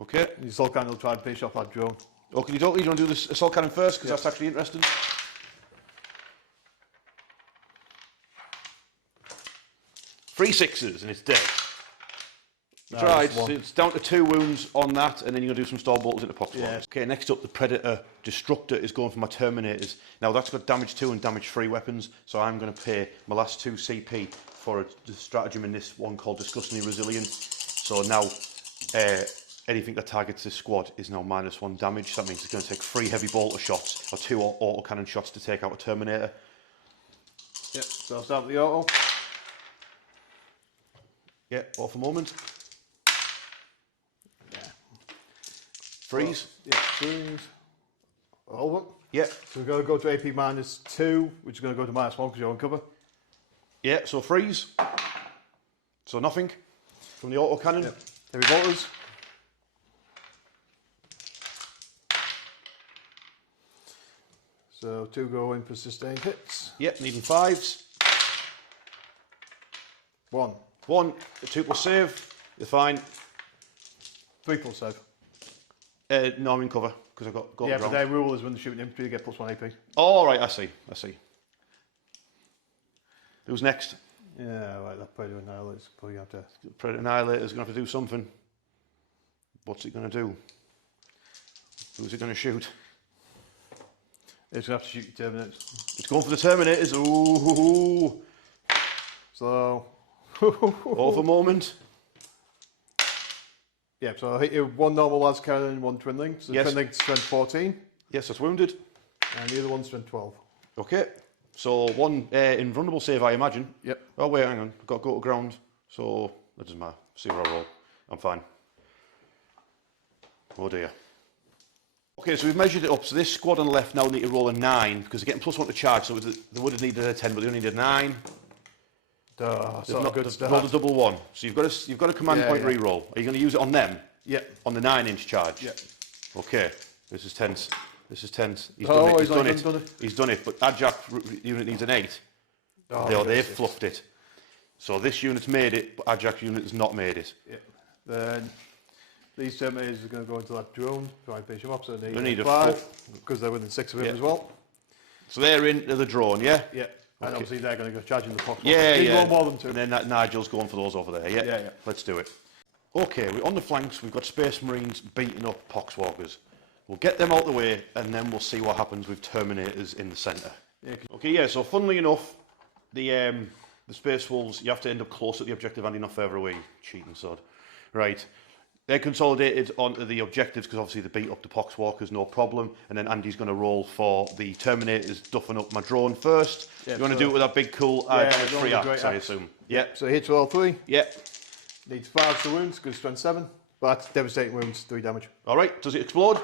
Okay. Your assault cannon will try and finish off that drone. Okay, you want to do this assault cannon first, because that's actually interesting. Three 6s and it's dead. No, tried. So it's down to 2 wounds on that, and then you're going to do some storm bolters into pox. Yeah. Okay, next up, the Predator Destructor is going for my Terminators. Now that's got damage 2 and damage 3 weapons, so I'm going to pay my last 2 CP for a stratagem in this one called Disgustingly Resilient. So now anything that targets this squad is now -1 damage. So that means it's going to take 3 heavy bolter shots or 2 autocannon shots to take out a Terminator. Yep, so I'll start with the auto. Yeah, off a moment. Freeze. Yeah, freeze. Hold on. Yeah. So we're going to go to AP -2, which is going to go to -1 because you're on cover. Yeah, so freeze. So nothing from the autocannon. Yep. Heavy bolters. So 2 go in for sustained hits. Yep, needing 5s. 1. 1, 2 plus save. You're fine. 3 plus save. No, I'm in cover because I've got yeah, but their rule is when they're shooting infantry, you get +1 AP. Oh, all right, I see. Who's next? Yeah, right, that Predator Annihilator's probably have to... Predator Annihilator's going to have to do something. What's it going to do? Who's it going to shoot? It's going to have to shoot your Terminators. It's going for the Terminators. Ooh. So... All for a moment. Yeah, so I'll hit you 1 normal las cannon and 1 twinling. So yes. Twinling strength 14. Yes, that's wounded. And the other one's strength 12. Okay. So 1 invulnerable save, I imagine. Yep. Oh, wait, hang on. I've got to go to ground. So that doesn't matter. See where I roll. I'm fine. Oh, dear. Okay, so we've measured it up. So this squad on the left now need to roll a 9 because they're getting +1 to charge. So they would have needed a 10, but they only needed a 9. That's not a good start. Rolled a double 1. So you've got a command point re-roll. Are you going to use it on them? Yeah. On the 9-inch charge? Yeah. Okay. This is tense. He's done it. He's done it. But Adjak unit needs an 8. Oh, they've fluffed it. So this unit's made it, but Adjak's unit has not made it. Yeah. Then these Terminators are going to go into that drone, try and finish them up. So they need a 5 because they're within 6 of him as well. So they're into the drone, yeah? Yeah. And obviously they're going to go charging the pox. Yeah. More than 2. And then Nigel's going for those over there. Yeah. Let's do it. Okay, we're on the flanks. We've got Space Marines beating up Poxwalkers. We'll get them out the way, and then we'll see what happens with Terminators in the centre. Yeah. Okay, yeah. So funnily enough, the Space Wolves, you have to end up close at the objective, Andy, not further away. Cheating sod. Right. They're consolidated onto the objectives because obviously they beat up the Poxwalkers, no problem. And then Andy's going to roll for the Terminators, duffing up my drone first. You want to do it with that big cool damage 3 axe, I assume. Yeah. So hits all 3. Yeah. Needs 5 to wounds because strength 7. But devastating wounds, 3 damage. All right. Does it explode?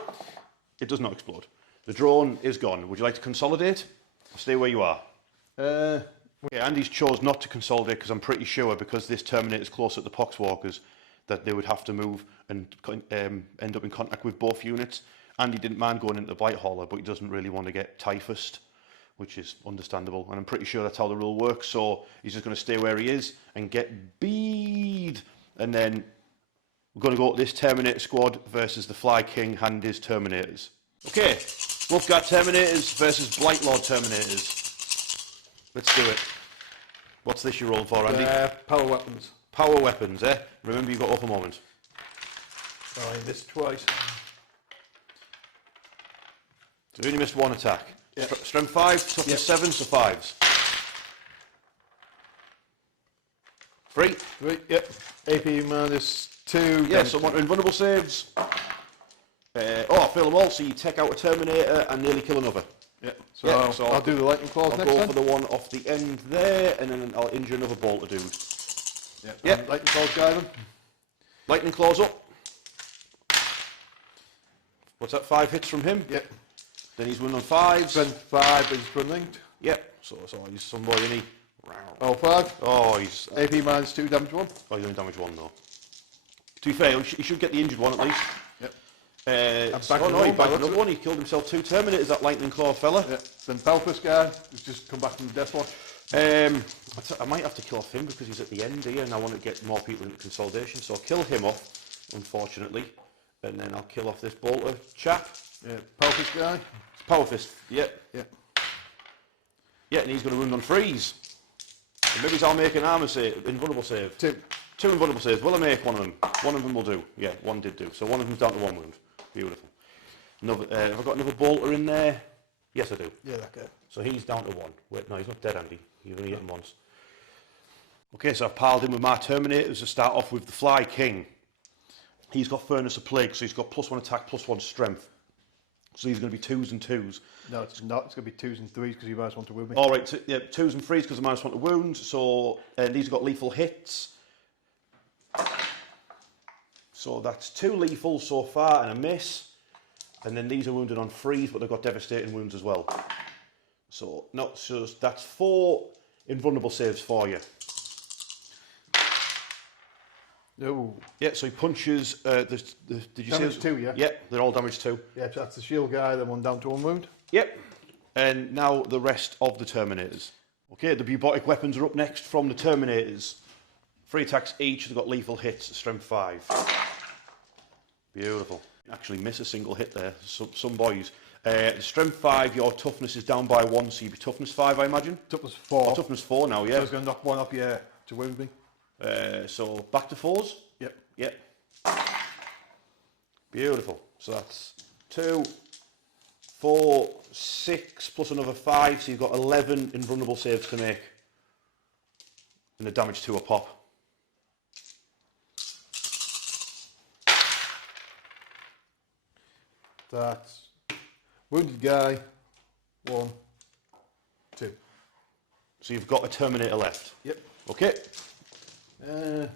It does not explode. The drone is gone. Would you like to consolidate? Or stay where you are. Okay, Andy's chose not to consolidate because I'm pretty sure because this Terminator is close at the Poxwalkers that they would have to move and end up in contact with both units. Andy didn't mind going into the Blight Hauler, but he doesn't really want to get typhused, which is understandable. And I'm pretty sure that's how the rule works. So he's just going to stay where he is and get bead. And then we're going to go to this Terminator squad versus the Fly King Handy's Terminators. Okay, Wolfguard Terminators versus Blight Lord Terminators. Let's do it. What's this you're rolling for, Andy? Power weapons. Power weapons, eh? Remember, you've got off a moment. Oh, I missed twice. So you only missed 1 attack. Yeah. Strength 5, toughness 7, so 5s. 3. 3, yep. AP -2. Yeah, somewhat invulnerable saves. I fail them all, so you take out a Terminator and nearly kill another. Yeah, so I'll do the lightning claws I'll next go then. for the one off the end there, and then I'll injure another bolter dude. Yeah, lightning claws guy then. Lightning claws up. What's that, 5 hits from him? Yep. Then he's won on 5s. Strength 5, but he's sprint linked. Yep, so he's some boy, isn't he? Oh, 5. Oh, he's... AP minus 2, damage 1. Oh, he's only damage 1 though. To be fair, he should get the injured one at least. Yep. He bagged another one. He killed himself 2 Terminators, that lightning claw fella. Yep. Then Palpus guy, who's just come back from the Death Watch. I might have to kill off him because he's at the end here and I want to get more people into consolidation. So I'll kill him off, unfortunately. And then I'll kill off this bolter chap. Yeah, Palpus guy. Power fist, yep. Yep. Yeah, and he's going to wound on freeze. And maybe I'll make an armour save, invulnerable save. 2. 2 invulnerable saves. Will I make one of them? One of them will do. Yeah, one did do. So one of them's down to 1 wound. Beautiful. Another, have I got another bolter in there? Yes, I do. Yeah, that guy. So he's down to 1. Wait, no, he's not dead, Andy. You've only hit him once. Okay, so I've piled in with my Terminators to start off with the Fly King. He's got Furnace of Plague, so he's got +1 attack, +1 strength. So he's going to be 2s and 2s. No, it's not. It's going to be 2s and 3s because you guys want to wound me. All right, yeah, 2s and 3s because I -1 to wound. So these have got lethal hits. So that's 2 lethal so far and a miss. And then these are wounded on freeze, but they've got devastating wounds as well. So, no, so that's 4 invulnerable saves for you. No. Yeah, so he punches. Did you Damage say 2, yeah? Yeah, they're all damage 2. Yeah, so that's the shield guy, then 1 down to 1 wound. Yep. And now the rest of the Terminators. Okay, the bubotic weapons are up next from the Terminators. 3 attacks each, they've got lethal hits, strength 5. Beautiful. Actually miss a single hit there, some boys. Strength 5, your toughness is down by 1, so you'd be toughness 5, I imagine? Toughness 4. Oh, toughness 4 now, yeah. So I was going to knock 1 off you to wound me. So back to 4s? Yep. Yep. Beautiful. So that's 2, 4, 6, plus another 5, so you've got 11 invulnerable saves to make. And the damage 2 a pop. That's wounded guy, 1, 2. So you've got a Terminator left. Yep. Okay.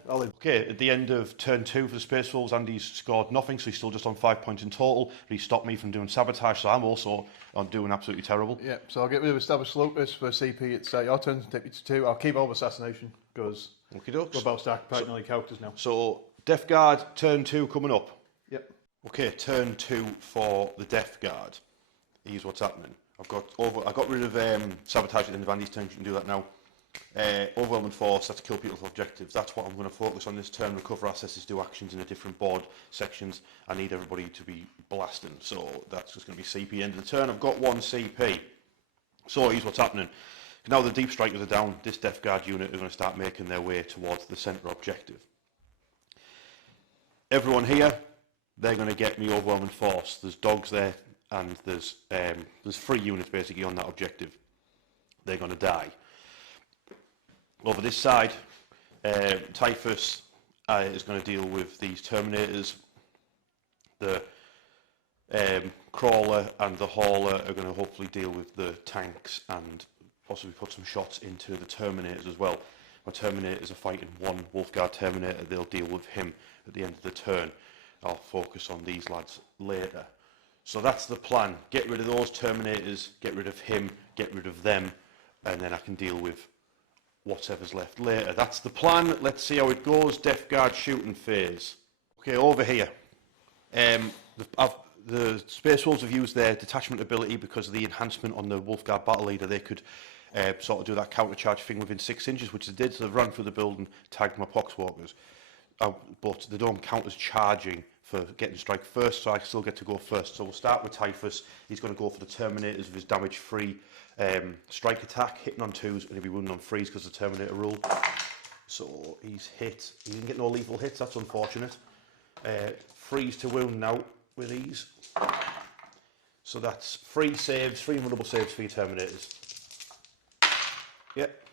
I'll leave. Okay, at the end of turn 2 for the Space Wolves, Andy's scored nothing, so he's still just on 5 points in total. But he stopped me from doing sabotage, so I'm also doing absolutely terrible. Yep, so I'll get rid of Established Locus for CP. It's your turn, take me to 2. I'll keep all of Assassination, because we're about to start packing all the characters now. So, Death Guard, turn 2 coming up. Yep. Okay, turn 2 for the Death Guard. Here's what's happening. I got rid of sabotage at the end of Andy's turn. You can do that now. Overwhelming force, that's kill people's objectives. That's what I'm going to focus on this turn. Recover assets, do actions in the different board sections. I need everybody to be blasting, so that's just going to be CP end of the turn. I've got 1 CP. So here's what's happening. Now the deep strikers are down. This Death Guard unit are going to start making their way towards the centre objective. Everyone here, they're going to get me overwhelming force. There's dogs there, and there's 3 units basically on that objective. They're going to die. Over this side, Typhus is going to deal with these Terminators. The Crawler and the Hauler are going to hopefully deal with the tanks and possibly put some shots into the Terminators as well. My Terminators are fighting 1 Wolfguard Terminator. They'll deal with him at the end of the turn. I'll focus on these lads later. So that's the plan. Get rid of those Terminators, get rid of him, get rid of them, and then I can deal with whatever's left later. That's the plan. Let's see how it goes. Death Guard shooting phase. Okay, over here. The Space Wolves have used their detachment ability because of the enhancement on the Wolfguard Battle Leader. They could sort of do that counter-charge thing within 6 inches, which they did. So they've run through the building, tagged my Poxwalkers. But they don't count as charging for getting strike first, so I still get to go first. So we'll start with Typhus. He's going to go for the Terminators with his damage-free strike attack, hitting on 2s, and he'll be wounded on 3s because of the Terminator rule. So he's hit. He didn't get no lethal hits, that's unfortunate. 3s to wound now with these. So that's 3 saves, 3 invulnerable saves for your Terminators. Yep.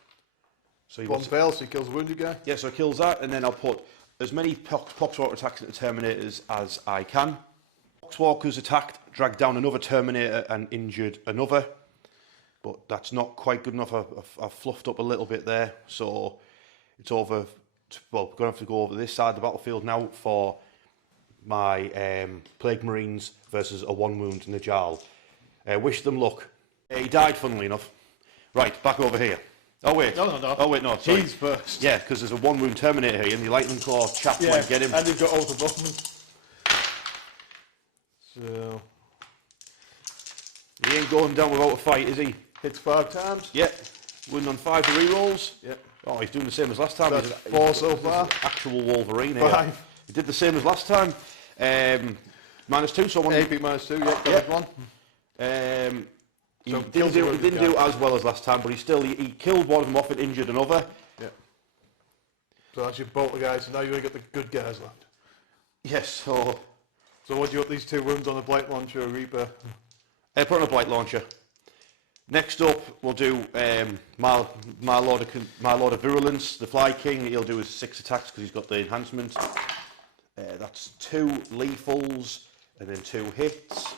So he 1 fails, so he kills the wounded guy. Yeah, so it kills that, and then I'll put as many Poxwater attacks at the Terminators as I can. Poxwalkers attacked, dragged down another Terminator and injured another. But that's not quite good enough. I've fluffed up a little bit there. So it's over. Well, we're going to have to go over this side of the battlefield now for my Plague Marines versus a 1 wound Najal. Wish them luck. He died, funnily enough. Right, back over here. Oh wait. No. Oh wait, no. Sorry. He's first. Yeah, because there's a 1 wound Terminator here, and the Lightning Claw chap might get him. And they've got all the Buffman. So he ain't going down without a fight, is he? Hits 5 times. Yeah. Winning on 5 re-rolls. Yeah. Oh, he's doing the same as last time. That's 4 so far. Actual Wolverine 5. Here. He did the same as last time. -2, so one. AP -2, got one. He didn't do as well as last time, but he killed one of them off and injured another. Yeah. So that's your bolter guys, so now you've only got the good guys left. Yes, so what do you got these 2 wounds on a Blight Launcher or Reaper? Put on a Blight Launcher. Next up, we'll do my Lord of Virulence, the Fly King. He'll do his 6 attacks because he's got the enhancement. That's 2 lethals and then 2 hits,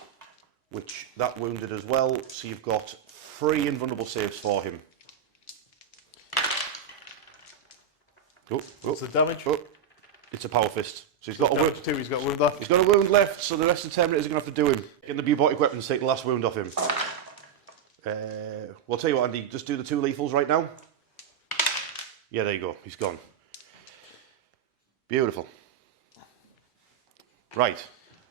which that wounded as well. So you've got 3 invulnerable saves for him. What's the damage? It's a Power Fist. So he's got a wound. He's got a wound left. He's got a wound left, so the rest of the Terminators are going to have to do him. Get the Bubotic Weapons, take the last wound off him. We'll tell you what, Andy, just do the 2 lethals right now. Yeah, there you go. He's gone. Beautiful. Right.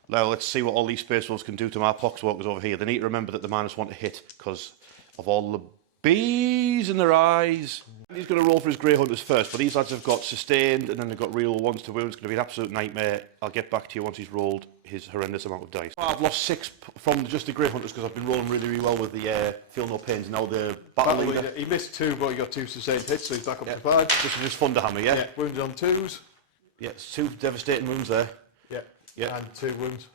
Now let's see what all these Space Wolves can do to my Poxwalkers over here. They need to remember that the -1 to hit because of all the bees in their eyes. He's going to roll for his Grey Hunters first, but these lads have got sustained and then they've got real 1s to wound. It's going to be an absolute nightmare. I'll get back to you once he's rolled his horrendous amount of dice. I've lost 6 from just the Grey Hunters because I've been rolling really well with the Feel No Pains. Now the Battle Leader. He missed 2, but he got 2 sustained hits, so he's back up to 5. This is just Thunderhammer, yeah? Yeah, wounds on 2s. Yeah, it's 2 devastating wounds there. Yeah, and 2 wounds.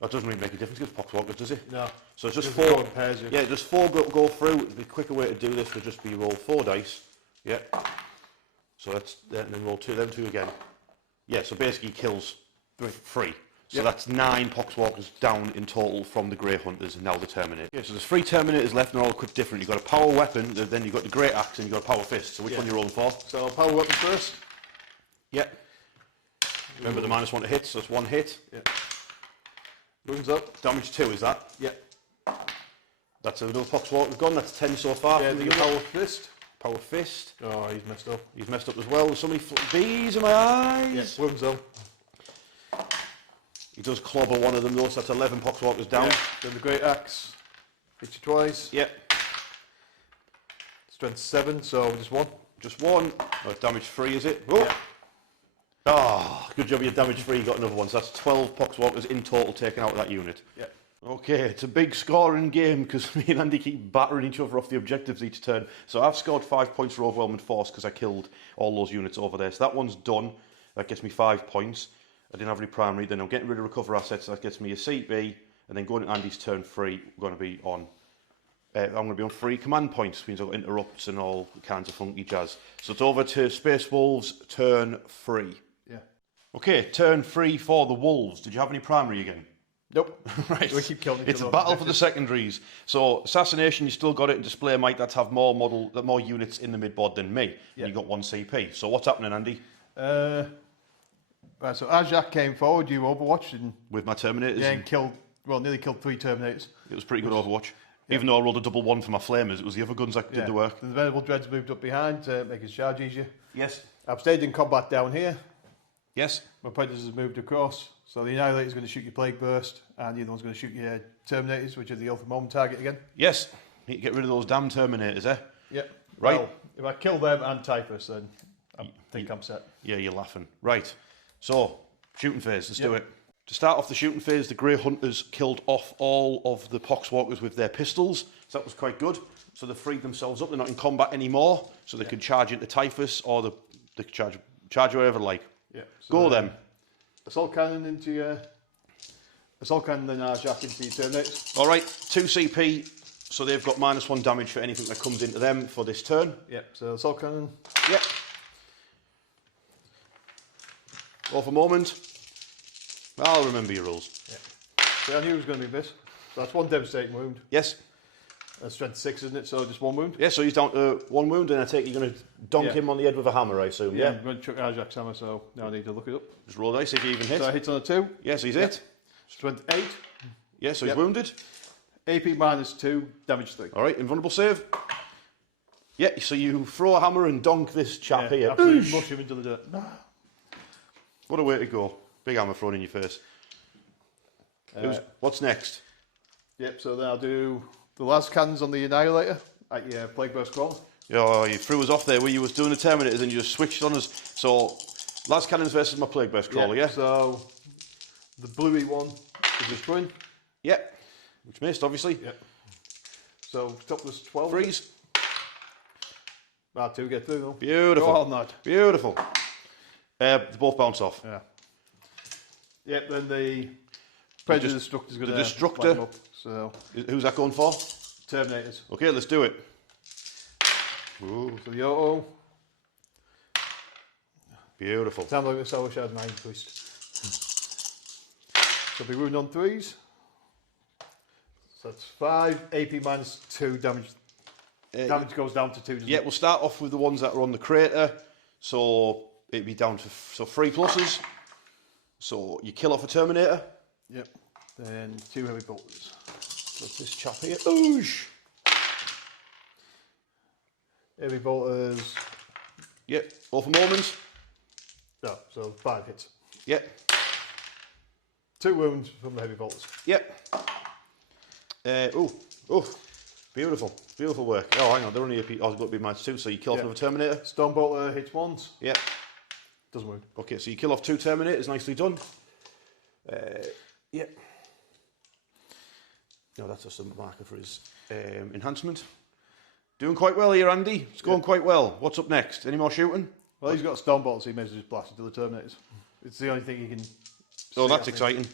That doesn't really make a difference against Poxwalkers, does it? No. So it's just 4. Yeah, just 4 go through. The quicker way to do this would just be roll 4 dice. Yeah. So that's and then roll 2, then 2 again. Yeah, so basically kills 3. So that's 9 Poxwalkers down in total from the Grey Hunters and now the Terminator. Yeah, so there's 3 Terminators left and they're all equipped different. You've got a power weapon, then you've got the Great Axe and you've got a power fist. So which one are you rolling for? So power weapon first. Yeah. Remember the -1 to hit, so it's 1 hit. Yeah. Wounds up. Damage 2, is that? Yeah. That's another Poxwalker gone, that's 10 so far. Yeah, the power fist. Power fist. Oh, he's messed up. He's messed up as well. There's so many bees in my eyes. Yeah, wounds up. He does clobber one of them though, so that's 11 Poxwalkers down. Yeah. Then the Great Axe. Hits you twice. Yeah. Strength 7, so just 1. Just 1. Oh, damage 3, is it? Oh. Yeah. Oh, good job, you're damage 3, you got another one. So that's 12 Poxwalkers in total taken out of that unit. Yeah. Okay, it's a big scoring game because me and Andy keep battering each other off the objectives each turn. So I've scored 5 points for overwhelming force because I killed all those units over there. So that one's done. That gets me 5 points. I didn't have any primary. Then I'm getting rid of recover assets. That gets me a CB. And then going to Andy's turn 3, we're going to be on. I'm going to be on 3 command points, which means I've got interrupts and all kinds of funky jazz. So it's over to Space Wolves, turn 3. Yeah. Okay, turn 3 for the Wolves. Did you have any primary again? Nope. Right. We keep killing each It's a other. battle for the secondaries. So assassination, you still got it, and display might. That's have more units in the midboard than me. Yeah. And you got 1 CP. So what's happening, Andy? Right. So as Jack came forward, you overwatched and With my Terminators, and nearly killed 3 Terminators. it was pretty good Overwatch. Yeah. Even though I rolled a double 1 for my flamers, it was the other guns that did the work. The Venerable Dreads moved up behind to make his charge easier. Yes. I've stayed in combat down here. Yes. My Predators has moved across. So the Annihilator's going to shoot your Plague Burst, and the other one's going to shoot your Terminators, which are the Ultimate Moment target again. Yes. Need to get rid of those damn Terminators, eh? Yep. Right. Well, if I kill them and Typhus, then I think I'm set. Yeah, you're laughing. Right. So, shooting phase, let's do it. To start off the shooting phase, the Grey Hunters killed off all of the Poxwalkers with their pistols. So that was quite good. So they freed themselves up. They're not in combat anymore. So they can charge into Typhus or they can charge wherever they like. Yeah. So Go then. Assault cannon into your... Assault cannon and Jack into your Terminators. All right, 2 CP. So they've got -1 damage for anything that comes into them for this turn. Yep, so assault cannon. Yep. Off a moment. I'll remember your rules. Yep. See, I knew it was going to be this. So that's one devastating wound. Yes. That's strength 6, isn't it? So just one wound? Yeah, so he's down to 1 wound, and I take you're going to donk him on the head with a hammer, I assume, yeah? I'm going to chuck Ajax hammer, so now I need to look it up. Just roll dice if you even hit. So I hit on a 2. Yes, he's hit. Strength 8. Yeah, so he's wounded. AP -2, damage 3. All right, invulnerable save. Yeah, so you throw a hammer and donk this chap here. Absolutely mush him into the dirt. What a way to go. Big hammer thrown in your face. What's next? Yep, so then I'll do the last cannons on the Annihilator at your Plague Burst Crawl. Oh, you threw us off there where you was doing the Terminators and you just switched on us. So, last cannons versus my Plague Burst Crawler, yeah? So, the bluey one is just twin. Yep. Which missed, obviously. Yep. So, top was 12. Freeze. 2 get through though. Beautiful. Go on, lad. Beautiful. They both bounce off. Yeah. Yep, then the Predator Destructor's going to Destructor. up. So, who's that going for? Terminators. Okay, let's do it. Ooh. So the auto. Beautiful. Sounds like a Solar Shard 9 twist. So be wound on 3s. So that's 5, AP -2 damage. Damage goes down to 2, doesn't it? We'll start off with the ones that are on the crater. So it'd be down to 3 pluses. So you kill off a Terminator. Yep. Then 2 heavy bolters. So this chap here. Oosh! Heavy bolters. Yep. All for moments. No, so 5 hits. Yep. 2 wounds from the heavy bolters. Yep. Beautiful. Beautiful work. Oh, hang on. They're only I've got to be -2, so you kill off another Terminator. Stone bolter hits once. Yep. Doesn't wound. Okay, so you kill off 2 Terminators. Nicely done. Yep. No, that's just a marker for his enhancement. Doing quite well here, Andy. It's going quite well. What's up next? Any more shooting? Well, he's got a stone bolter, so he may as well just blast into the Terminators. It's the only thing he can. Oh, that's exciting.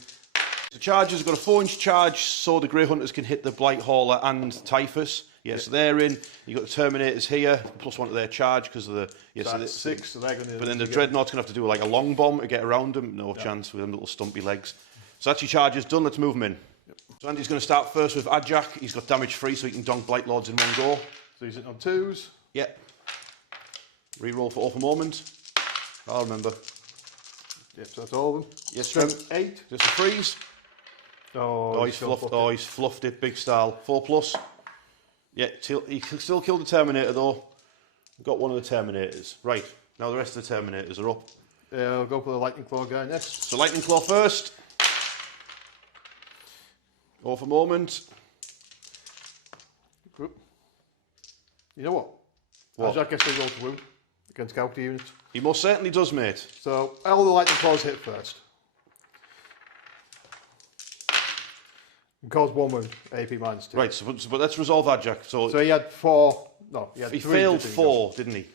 The charges have got a 4-inch charge, so the Grey Hunters can hit the Blight Hauler and Typhus. Yes, so they're in. You've got the Terminators here, +1 to their charge because of the. Yes, so that's 6, so they're going to. But then the Dreadnought's going to have to do like a long bomb to get around them. No chance with them little stumpy legs. So that's your charges done. Let's move them in. Yep. So Andy's going to start first with Adjak. He's got damage free, so he can donk Blight Lords in one go. So he's hitting on 2s. Yep. Reroll for Awful Moment. I'll remember. Yep, so that's all of them. Yes, Strength 8. Just a freeze. Oh, he's fluffed it, big style. 4+. Yeah, he can still kill the Terminator though. Got one of the Terminators. Right, now the rest of the Terminators are up. Yeah, I'll go for the Lightning Claw guy next. So Lightning Claw first. Awful Moment. You know what? Jack gets to roll to wound against counter units. He most certainly does, mate. So all the Lightning Claws hit first. And cause 1 wound, AP -2. Right, but let's resolve Adjak. So he had 4. No, he had 3. He failed 4, didn't he?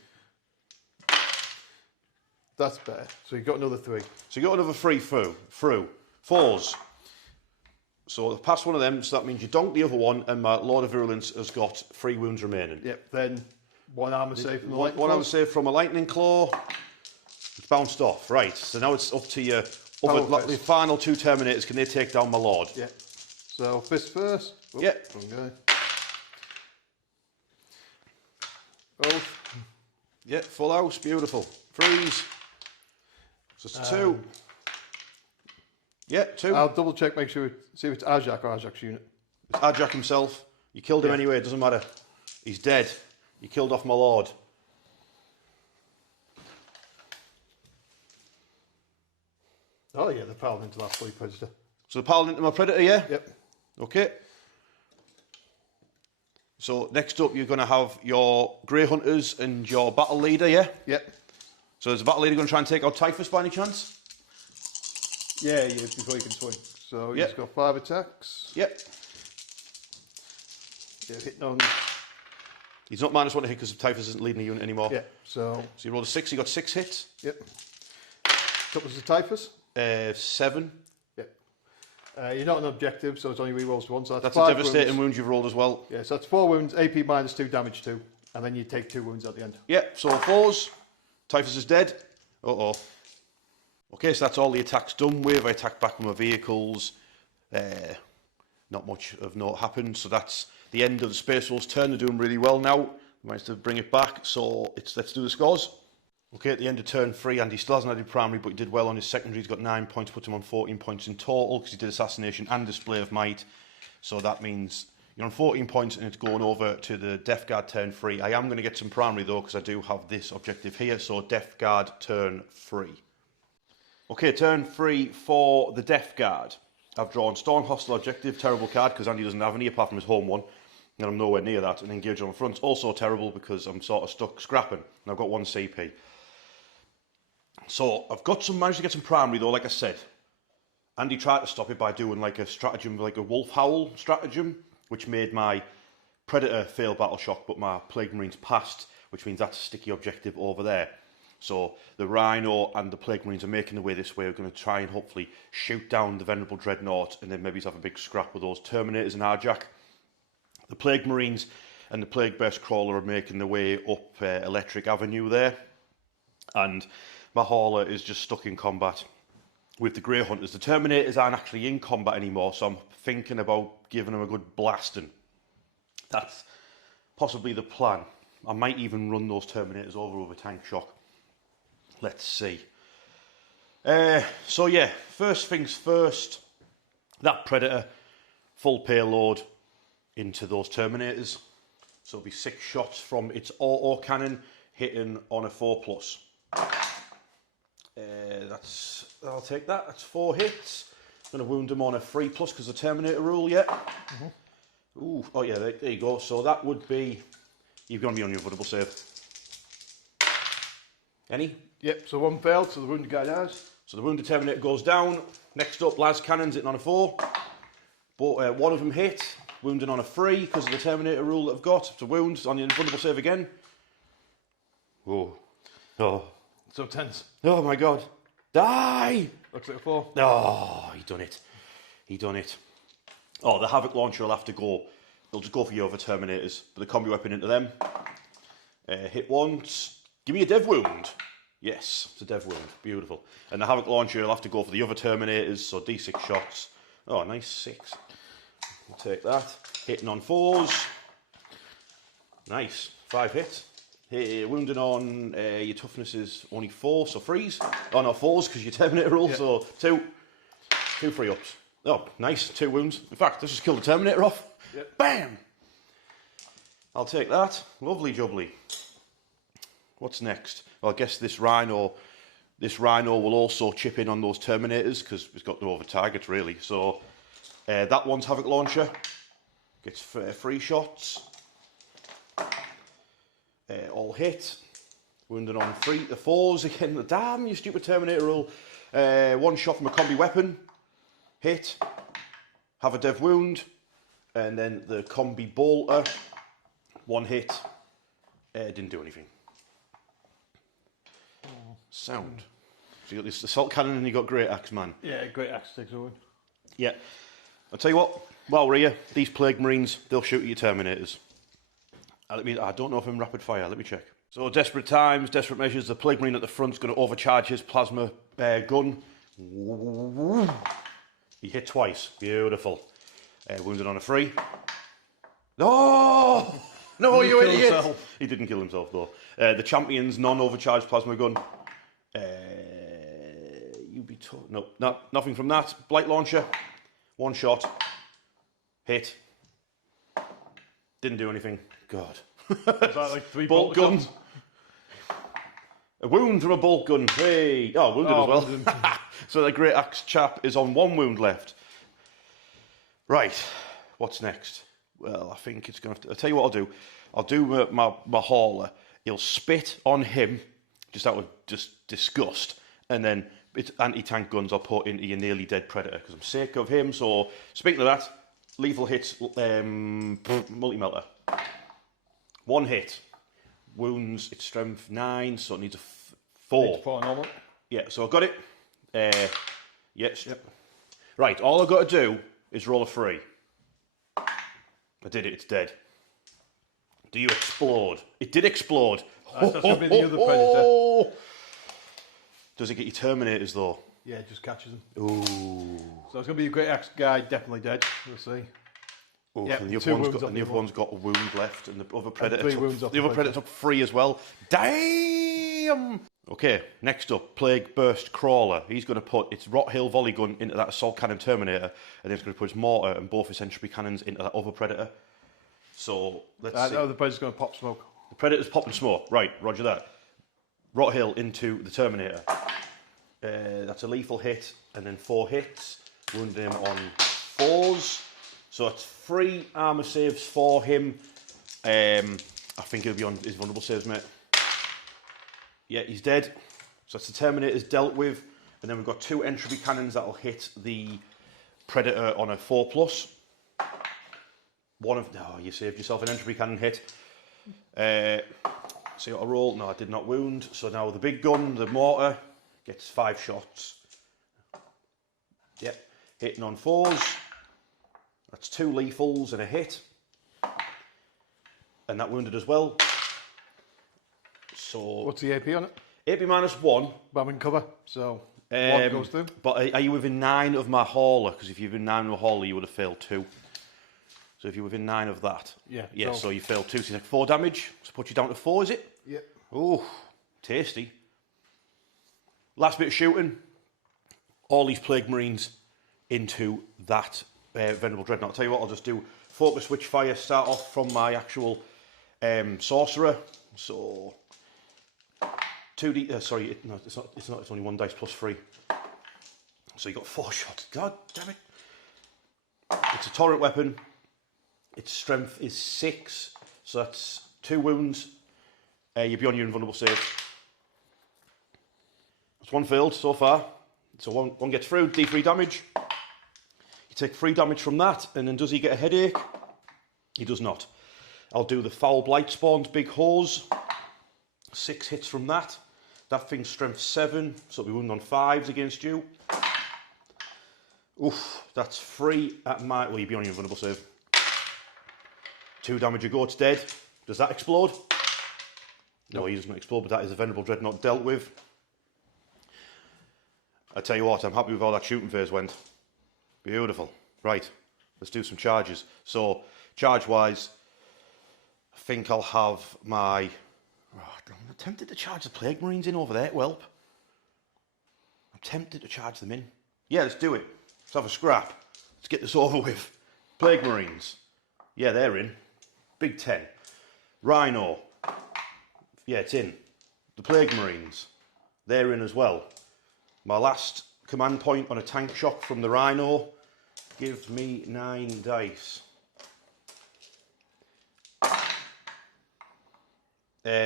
That's better. So he got another 3. So you got another 3 through. 4s. So past one of them, so that means you donk the other one, and my Lord of Virulence has got 3 wounds remaining. Yep, then 1 armour save from the Lightning Claw. 1 armour save from a Lightning Claw. It's bounced off. Right, so now it's up to your the final 2 Terminators. Can they take down my Lord? Yep. So fist first. Oh, yep. Wrong guy. Oath. Yep, full house, beautiful. Freeze. So it's 2. Yeah, 2. I'll double check, make sure, see if it's Ajak or Ajak's unit. It's Adjak himself. You killed him anyway, it doesn't matter. He's dead. You killed off my Lord. Oh yeah, the Paladin to last Blue Predator. So the Paladin to my Predator, yeah? Yep. Okay. So next up, you're going to have your Grey Hunters and your Battle Leader, yeah? Yep. So is the Battle Leader going to try and take out Typhus by any chance? Yeah, before you can swing. So he's got 5 attacks. Yep. Yeah, hitting on. He's not -1 to hit because Typhus isn't leading the unit anymore. Yeah, so you rolled a 6, you got 6 hits. Yep. What was the Typhus? 7. Yep. You're not an objective, so it's only re-rolls to 1. So that's a devastating wound you've rolled as well. Yeah, so that's 4 wounds, AP -2, damage 2, and then you take 2 wounds at the end. Yep, so 4s. Typhus is dead. Uh-oh. Okay, so that's all the attacks done with. I attacked back with my vehicles. not much of note happened. So that's the end of the Space Wolves turn. They're doing really well now. Managed to bring it back. So let's do the scores. Okay, at the end of turn 3, Andy still hasn't had his primary, but he did well on his secondary. He's got 9 points, put him on 14 points in total because he did Assassination and Display of Might. So that means you're on 14 points and it's going over to the Death Guard turn 3. I am going to get some primary though because I do have this objective here. So Death Guard turn 3. Okay, turn 3 for the Death Guard. I've drawn Storm Hostile Objective, terrible card because Andy doesn't have any apart from his home one. And I'm nowhere near that. And Engage on the front, also terrible because I'm sort of stuck scrapping. And I've got 1 CP. So I've managed to get some primary though, like I said. Andy tried to stop it by doing like a stratagem, like a Wolf Howl stratagem, which made my Predator fail Battle Shock, but my Plague Marines passed, which means that's a sticky objective over there. So the Rhino and the Plague Marines are making their way this way. We're going to try and hopefully shoot down the Venerable Dreadnought and then maybe have a big scrap with those Terminators and Arjack. The Plague Marines and the Plague Beast Crawler are making their way up Electric Avenue there. And my Hauler is just stuck in combat with the Grey Hunters. The Terminators aren't actually in combat anymore, so I'm thinking about giving them a good blasting. That's possibly the plan. I might even run those Terminators over with a tank shock. Let's see. So yeah, first things first, that Predator, full payload into those Terminators. So it'll be 6 shots from its auto cannon hitting on a 4+. I'll take that. That's 4 hits. Going to wound them on a 3+ because the Terminator rule, yeah. Ooh, oh yeah, there you go. So that would be. You're going to be on your vulnerable save. Any? Yep. So 1 failed. So the wounded guy dies. So the wounded Terminator goes down. Next up, las cannons hitting on a 4. But 1 of them hit, wounding on a 3 because of the Terminator rule that I've got. To wound on your vulnerable save again. Whoa. Oh. So tense. Oh my god. Die! Looks like a 4. Oh, he done it. He done it. Oh, the Havoc Launcher will have to go. They'll just go for your other Terminators. But the combi weapon into them. Hit once. Give me a dev wound. Yes, it's a dev wound. Beautiful. And the Havoc Launcher will have to go for the other Terminators. So D6 shots. Oh, nice 6. I'll take that. Hitting on 4s. Nice. 5 hits. Wounding on your toughness is only 4, so 3s. Oh no, 4s because your Terminator roll, so 2 free ups. Oh, nice, 2 wounds. In fact, let's just kill the Terminator off. Yep. Bam! I'll take that. Lovely jubbly. What's next? Well, I guess this Rhino will also chip in on those Terminators because it's got no other targets really. So that one's Havoc Launcher. Gets 3 shots. All hit. Wounded on 3 to 4s again. Damn, you stupid Terminator roll. 1 shot from a combi weapon. Hit. Have a dev wound. And then the combi bolter. 1 hit. Didn't do anything. Sound. So you got this assault cannon and you got Great Axe, man. Yeah, Great Axe takes over. Yeah. I'll tell you what, while we're here, these Plague Marines, they'll shoot at your Terminators. I don't know if I'm rapid fire, let me check. So, desperate times, desperate measures, the Plague Marine at the front's going to overcharge his plasma gun. He hit twice, beautiful. Wounded on a 3. No! No, you idiot! He didn't kill himself though. The Champion's non-overcharged plasma gun. No, nothing from that. Blight Launcher, 1 shot. Hit. Didn't do anything. God. Is that like 3 bolt guns? A wound from a bolt gun. Hey. Oh, wounded as well. Wounded. So the Great Axe chap is on 1 wound left. Right. What's next? Well, I think it's going to have to... I'll tell you what I'll do. I'll do my hauler. He'll spit on him, just out of just disgust. And then it's anti-tank guns I'll put into your nearly dead Predator, because I'm sick of him. So, speaking of that, lethal hits, multi-melter. 1 hit. Wounds, its strength 9, so it needs a 4. Needs 4 normal. Yeah, so I've got it. Yes. Yep. Right, all I've got to do is roll a 3. I did it, it's dead. Do you explode? It did explode. That's going to be the other Predator. Does it get your Terminators though? Yeah, it just catches him. Ooh. So it's going to be a great axe guy, definitely dead. We'll see. Oh, Yeah, and the other one's got a wound left, and the other predator took 3 as well. Damn! Okay, next up, Plague Burst Crawler. He's going to put its Rot Hill volley gun into that assault cannon Terminator, and then he's going to put his mortar and both his entropy cannons into that other predator. So let's see. The predator's going to pop smoke. The predator's popping smoke. Right, roger that. Rot Hill into the Terminator. That's a lethal hit, and then 4 hits. Wounded him on 4s. So that's 3 armour saves for him. I think he'll be on his vulnerable saves, mate. Yeah, he's dead. So that's the Terminator's dealt with. And then we've got 2 entropy cannons that'll hit the Predator on a 4+. You saved yourself an entropy cannon hit. So you got a roll. No, I did not wound. So now the big gun, the mortar, gets 5 shots. Yep, hitting on 4s. That's 2 lethals and a hit. And that wounded as well. So what's the AP on it? AP -1. But I'm in cover, so 1 goes through. But are you within 9 of my hauler? Because if you're within 9 of my hauler, you would have failed 2. So if you're within 9 of that, yeah. So you failed 2. So you take 4 damage. So put you down to 4, is it? Yep. Oh, tasty. Last bit of shooting. All these Plague Marines into that Venerable Dreadnought. I'll tell you what, I'll just do focus switch fire, start off from my actual sorcerer. So 2d, it's not, it's only 1 dice plus 3. So you got 4 shots. God damn it. It's a torrent weapon. Its strength is 6, so that's 2 wounds. You'll be on your invulnerable save. That's 1 failed so far. So one gets through, D3 damage. You take 3 damage from that, and then does he get a headache? He does not. I'll do the Foul Blight Spawns Big Hose. 6 hits from that. That thing's strength 7, so it'll be wounded on 5s against you. Oof, that's 3 at my... Well, you'll be on your invulnerable save. 2 damage a go, it's dead. Does that explode? No, he doesn't explode, but that is a Venerable Dreadnought dealt with. I tell you what, I'm happy with how that shooting phase went. Beautiful. Right, let's do some charges. So, charge-wise, I think I'll have my... I'm tempted to charge the Plague Marines in over there, whelp. I'm tempted to charge them in. Yeah, let's do it. Let's have a scrap. Let's get this over with. Plague Marines. Yeah, they're in. Big 10. Rhino. Yeah, it's in. The Plague Marines. They're in as well. My last command point on a tank shock from the Rhino. Give me 9 dice.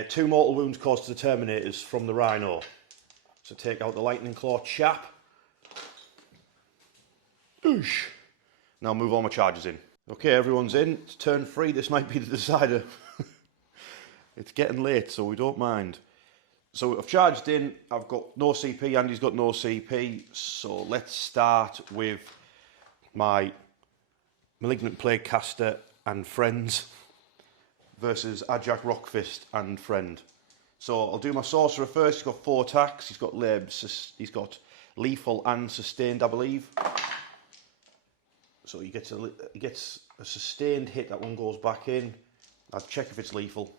2 mortal wounds caused to the Terminators from the Rhino. So take out the Lightning Claw chap. Oosh. Now move all my charges in. Okay, everyone's in. It's turn 3. This might be the decider. It's getting late, so we don't mind. So I've charged in. I've got no CP. Andy's got no CP. So let's start with my Malignant Plague Caster and friends versus Ajak Rockfist and friend. So I'll do my sorcerer first. He's got 4 attacks. He's got he's got lethal and sustained, I believe. So he gets a sustained hit. That one goes back in. I'll check if it's lethal.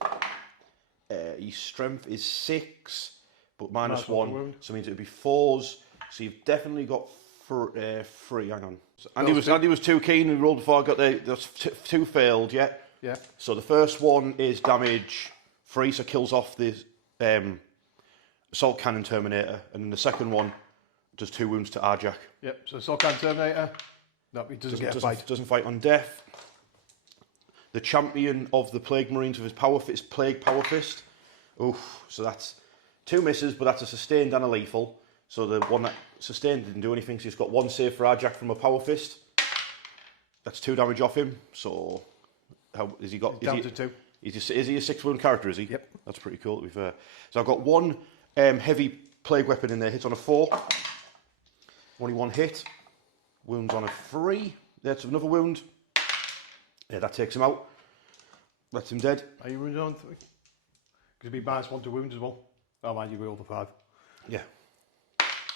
His strength is 6, but -1, so it means it would be 4s. So you've definitely got 3. Hang on. So Andy was too keen and rolled before I got there. That's 2 failed, yeah? Yeah. So the first one is damage 3, so kills off the Assault Cannon Terminator, and then the second one does 2 wounds to Ajak. Yep, so Assault Cannon Terminator, no, he doesn't get a fight. Doesn't fight on death. The champion of the Plague Marines with his Power Fist, Plague Power Fist. Oof, so that's 2 misses, but that's a sustained and a lethal. So the one that sustained didn't do anything, so he's got 1 save for Ajak from a Power Fist. That's 2 damage off him, so... How has he got? Down to 2. Is he a 6 wound character, is he? Yep. That's pretty cool, to be fair. So I've got 1 heavy plague weapon in there, hits on a 4. Only 1 hit. Wounds on a 3. That's another wound. Yeah, that takes him out. That's him dead. Are you wounded on 3? Because it'd be -1 to wounds as well. Oh man, you rolled a 5. Yeah.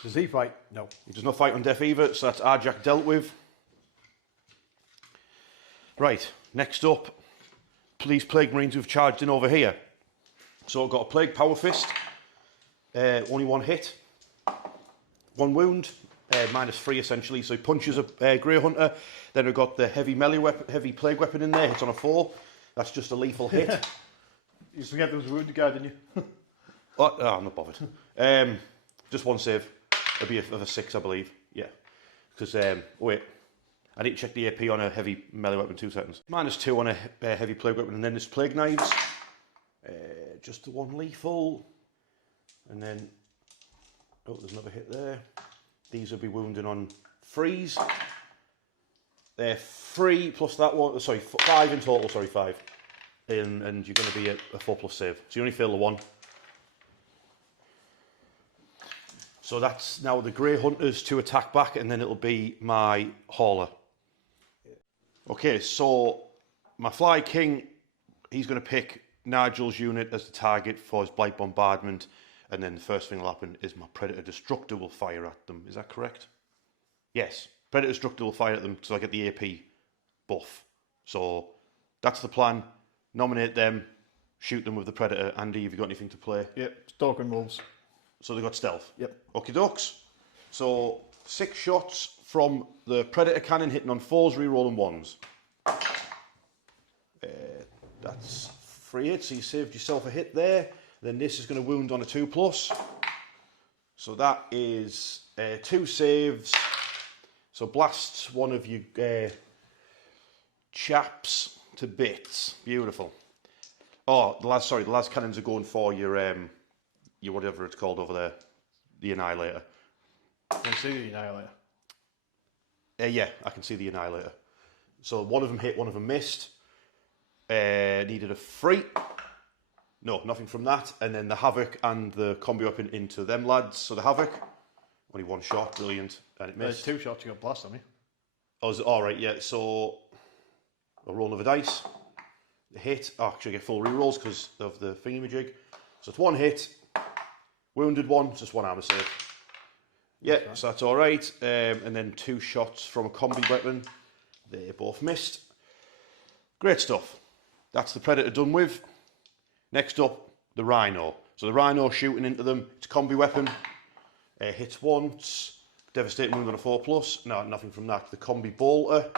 Does he fight? No. He does not fight on death either, so that's Arjak dealt with. Right, next up, these Plague Marines who've charged in over here. So I've got a Plague Power Fist, only one hit, one wound, -3 essentially. So he punches a Grey Hunter. Then we've got the heavy melee weapon, heavy Plague Weapon in there, hits on a 4. That's just a lethal hit. You forget there was a wounded guy, didn't you? Oh, I'm not bothered. Just one save. It'll be of a 6, I believe. Yeah. Because, wait. I need to check the AP on a heavy melee weapon, 2 seconds. -2 on a heavy Plague Weapon, and then there's Plague Knives. Just the one lethal. And then, oh, there's another hit there. These will be wounding on 3s. They're 3 plus that one, sorry, 5 in total, sorry, 5. And you're going to be a 4+ save. So you only fail the 1. So that's now the Grey Hunters to attack back, and then it'll be my Hauler. Okay, so my Fly King, he's going to pick Nigel's unit as the target for his Blight Bombardment, and then the first thing that'll happen is my Predator Destructor will fire at them. Is that correct? Yes, Predator Destructor will fire at them so I get the AP buff. So that's the plan. Nominate them, shoot them with the Predator. Andy, have you got anything to play? Yep, Stalking Wolves. So they've got stealth? Yep. Okie dokes. So 6 shots from the Predator Cannon hitting on 4s, rerolling 1s. That's 3 hits, so you saved yourself a hit there. Then this is going to wound on a 2+. So that is 2 saves. So blasts one of you chaps to bits. Beautiful. Oh, the las cannons are going for your whatever it's called over there, the Annihilator. Can you see the Annihilator? Yeah, I can see the Annihilator. So one of them hit, one of them missed. Needed a 3. No, nothing from that. And then the Havoc and the combi weapon into them lads. So the Havoc, only 1 shot, brilliant, and it missed. There's 2 shots, you got blast on me. Oh, all right, yeah. So I'll roll another dice. The hit. Oh, actually, I get full rerolls because of the thingamajig. So it's 1 hit, wounded 1, just 1 armor save. Yeah, so that's all right. And then 2 shots from a combi weapon. They both missed. Great stuff. That's the Predator done with. Next up, the Rhino. So the Rhino shooting into them. It's a combi weapon. Hits once. Devastating wound on a 4+. No, nothing from that. The combi bolter.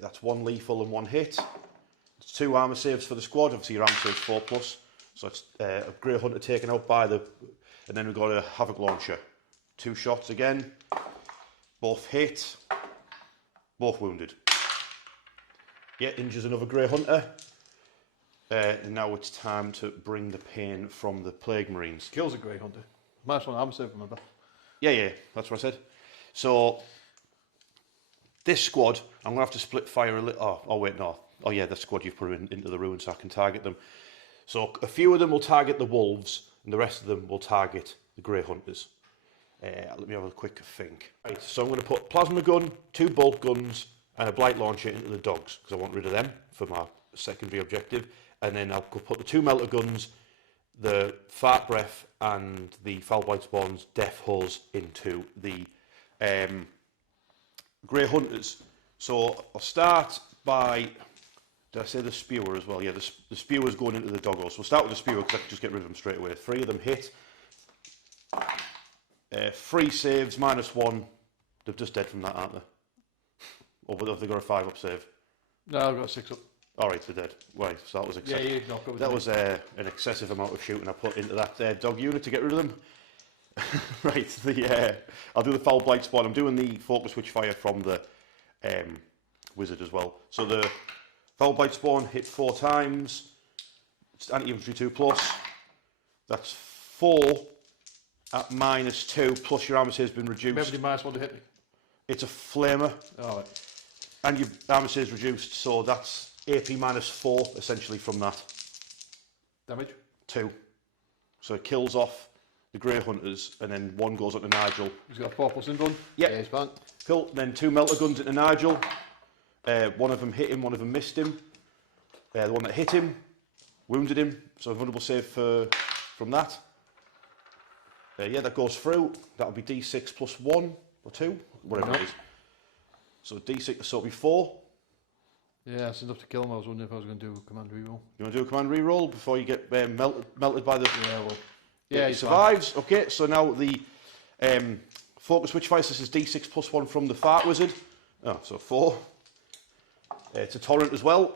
That's 1 lethal and 1 hit. It's 2 armor saves for the squad. Obviously, your armor saves 4+. So it's a Grey Hunter taken out by the... And then we've got a Havoc Launcher. 2 shots again. Both hit. Both wounded. Yeah, injures another Grey Hunter. And now it's time to bring the pain from the Plague Marines. Kills a Grey Hunter. Minus 1 armor save, remember? Yeah, that's what I said. So, this squad, I'm going to have to split fire a little... Oh, wait, no. Oh, yeah, the squad you've put into the ruin so I can target them. So, a few of them will target the Wolves, and the rest of them will target the Grey Hunters. Let me have a quick think. Right, so I'm going to put Plasma Gun, 2 Bolt Guns, and a Blight Launcher into the Dogs, because I want rid of them for my secondary objective. And then I'll put the 2 Melter Guns, the Fart Breath, and the Foul Blight Spawns, Death Hulls into the Grey Hunters. So I'll start by... Did I say the Spewer as well? Yeah, the Spewer's going into the Doggos. So we'll start with the Spewer because I can just get rid of them straight away. 3 of them hit. 3 saves, -1. They're just dead from that, aren't they? Or have they got a 5-up save? No, I've got a 6-up. All right, they're dead. Right, so that was excessive. Yeah, not good. That was an excessive amount of shooting I put into that dog unit to get rid of them. Right, I'll do the Foul Blight Spawn. I'm doing the Focus Witchfire from the Wizard as well. So the Foul Blight Spawn hit 4 times. It's anti-infantry 2+. That's 4 at -2, plus your armor save has been reduced. Remember the minus 1 to hit me? It's a flamer. All right. And your armor save is reduced, so that's AP -4 essentially from that. Damage? 2. So it kills off the Grey Hunters, and then 1 goes on to Nigel. He's got a 4+ in gun. Yep. Yeah, he's fine. Cool. Then 2 Melter Guns into Nigel. One of them hit him, one of them missed him. The one that hit him wounded him, so a vulnerable save from that. Yeah, that goes through. That'll be D6 plus 1 or 2, whatever it is. So D6, so it'll be 4. Yeah, that's enough to kill him. I was wondering if I was going to do a command reroll. You want to do a command reroll before you get melted by the... Yeah, well... Yeah, he survives. Fine. Okay, so now the focus witchfire, this is D6 plus 1 from the fart wizard. Oh, so 4. It's a torrent as well.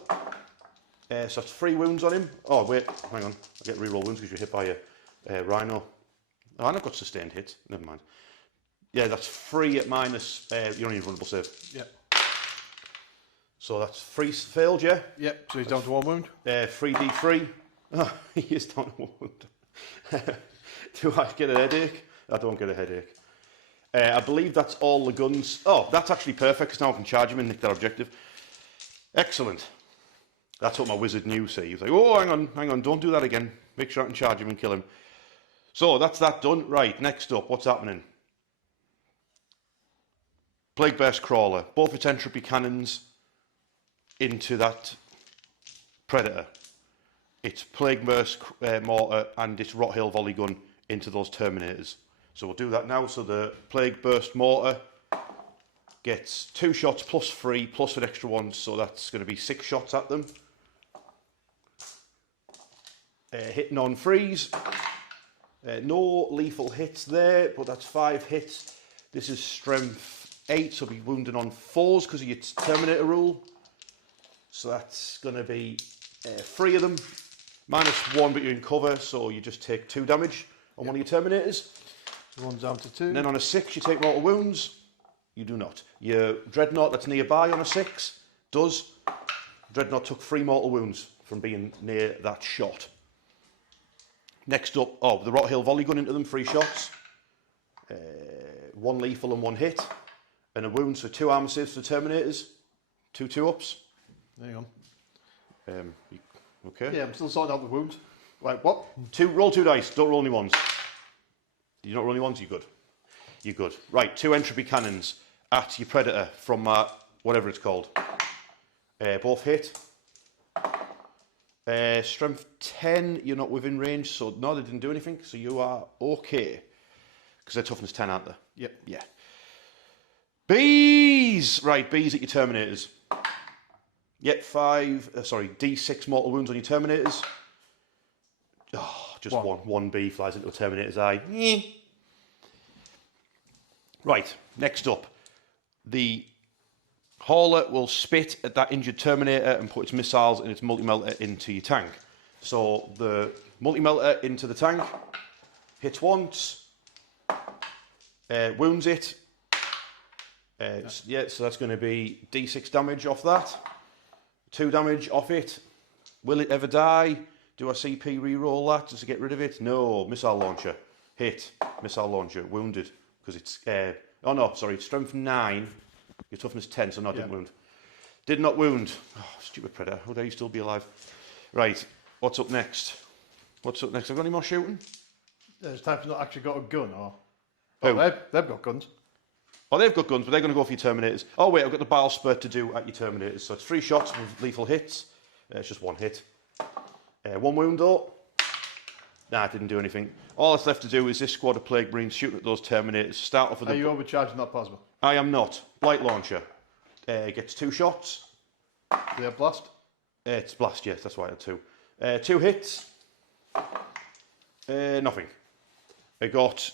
So that's 3 wounds on him. Oh, wait, hang on. I get reroll wounds because you're hit by a rhino. Oh, and I've got sustained hits. Never mind. Yeah, that's 3 at minus... you don't need a vulnerable save. Yeah. So that's 3 failed, yeah? Yep, so he's down to 1 wound. 3d3. Oh, he is down to 1 wound. Do I get a headache? I don't get a headache. I believe that's all the guns. Oh, that's actually perfect, because now I can charge him and nick that objective. Excellent. That's what my wizard knew, see. He was like, oh, hang on, don't do that again. Make sure I can charge him and kill him. So, that's that done. Right, next up, what's happening? Plague Burst Crawler. Both its entropy cannons into that Predator. Its Plague Burst Mortar and its Rot Hail Volley Gun into those Terminators. So we'll do that now. So the Plague Burst Mortar gets 2 shots plus 3 plus an extra 1, so that's going to be 6 shots at them. Hit non-freeze. No lethal hits there, but that's 5 hits. This is strength 8, so be wounded on 4s because of your Terminator rule. So that's going to be 3 of them. -1, but you're in cover, so you just take 2 damage on one of your Terminators. So 1's down to 2. And then on a 6, you take mortal wounds. You do not. Your Dreadnought that's nearby on a 6 does. Dreadnought took 3 mortal wounds from being near that shot. Next up, the Rot Hail Volley Gun into them, 3 shots. 1 lethal and 1 hit. And a wound, so 2 armor saves for Terminators. 2 2-ups. Hang on. Okay. Yeah, I'm still sorting out the wounds. Like what? Roll 2 dice, don't roll any 1s. You don't roll any 1s, you're good. You're good. Right, 2 entropy cannons at your Predator from whatever it's called. Both hit. Strength 10, you're not within range, so no, they didn't do anything, so you are okay. Because they're toughness 10, aren't they? Yep. Yeah. Bees! Right, bees at your Terminators. Yep, D6 mortal wounds on your Terminators. Oh, just one bee flies into a Terminator's eye. Right, next up. The Hauler will spit at that injured Terminator and put its missiles and its multi-melter into your tank. So the multi-melter into the tank, hits once, wounds it. Yeah, so that's going to be D6 damage off that. 2 damage off it. Will it ever die? Do I CP reroll that just to get rid of it? No. Missile launcher. Hit. Missile launcher. Wounded. Because it's... oh no, sorry. It's strength 9. Your toughness 10, so no, didn't wound. Did not wound. Oh, stupid Predator. How dare you still be alive? Right. What's up next? What's up next? Have I got any more shooting? There's times not actually got a gun, or... Who? Oh, they've got guns. Oh, they've got guns, but they're going to go for your Terminators. Oh, wait, I've got the Bile Spurt to do at your Terminators. So it's 3 shots with lethal hits. It's just 1 hit. 1 wound, though. Nah, it didn't do anything. All that's left to do is this squad of Plague Marines shooting at those Terminators. Start off with Are you overcharging that plasma? I am not. Blight Launcher. Gets 2 shots. Do they have blast? It's blast, yes, that's why I had 2. 2 hits. Nothing. I got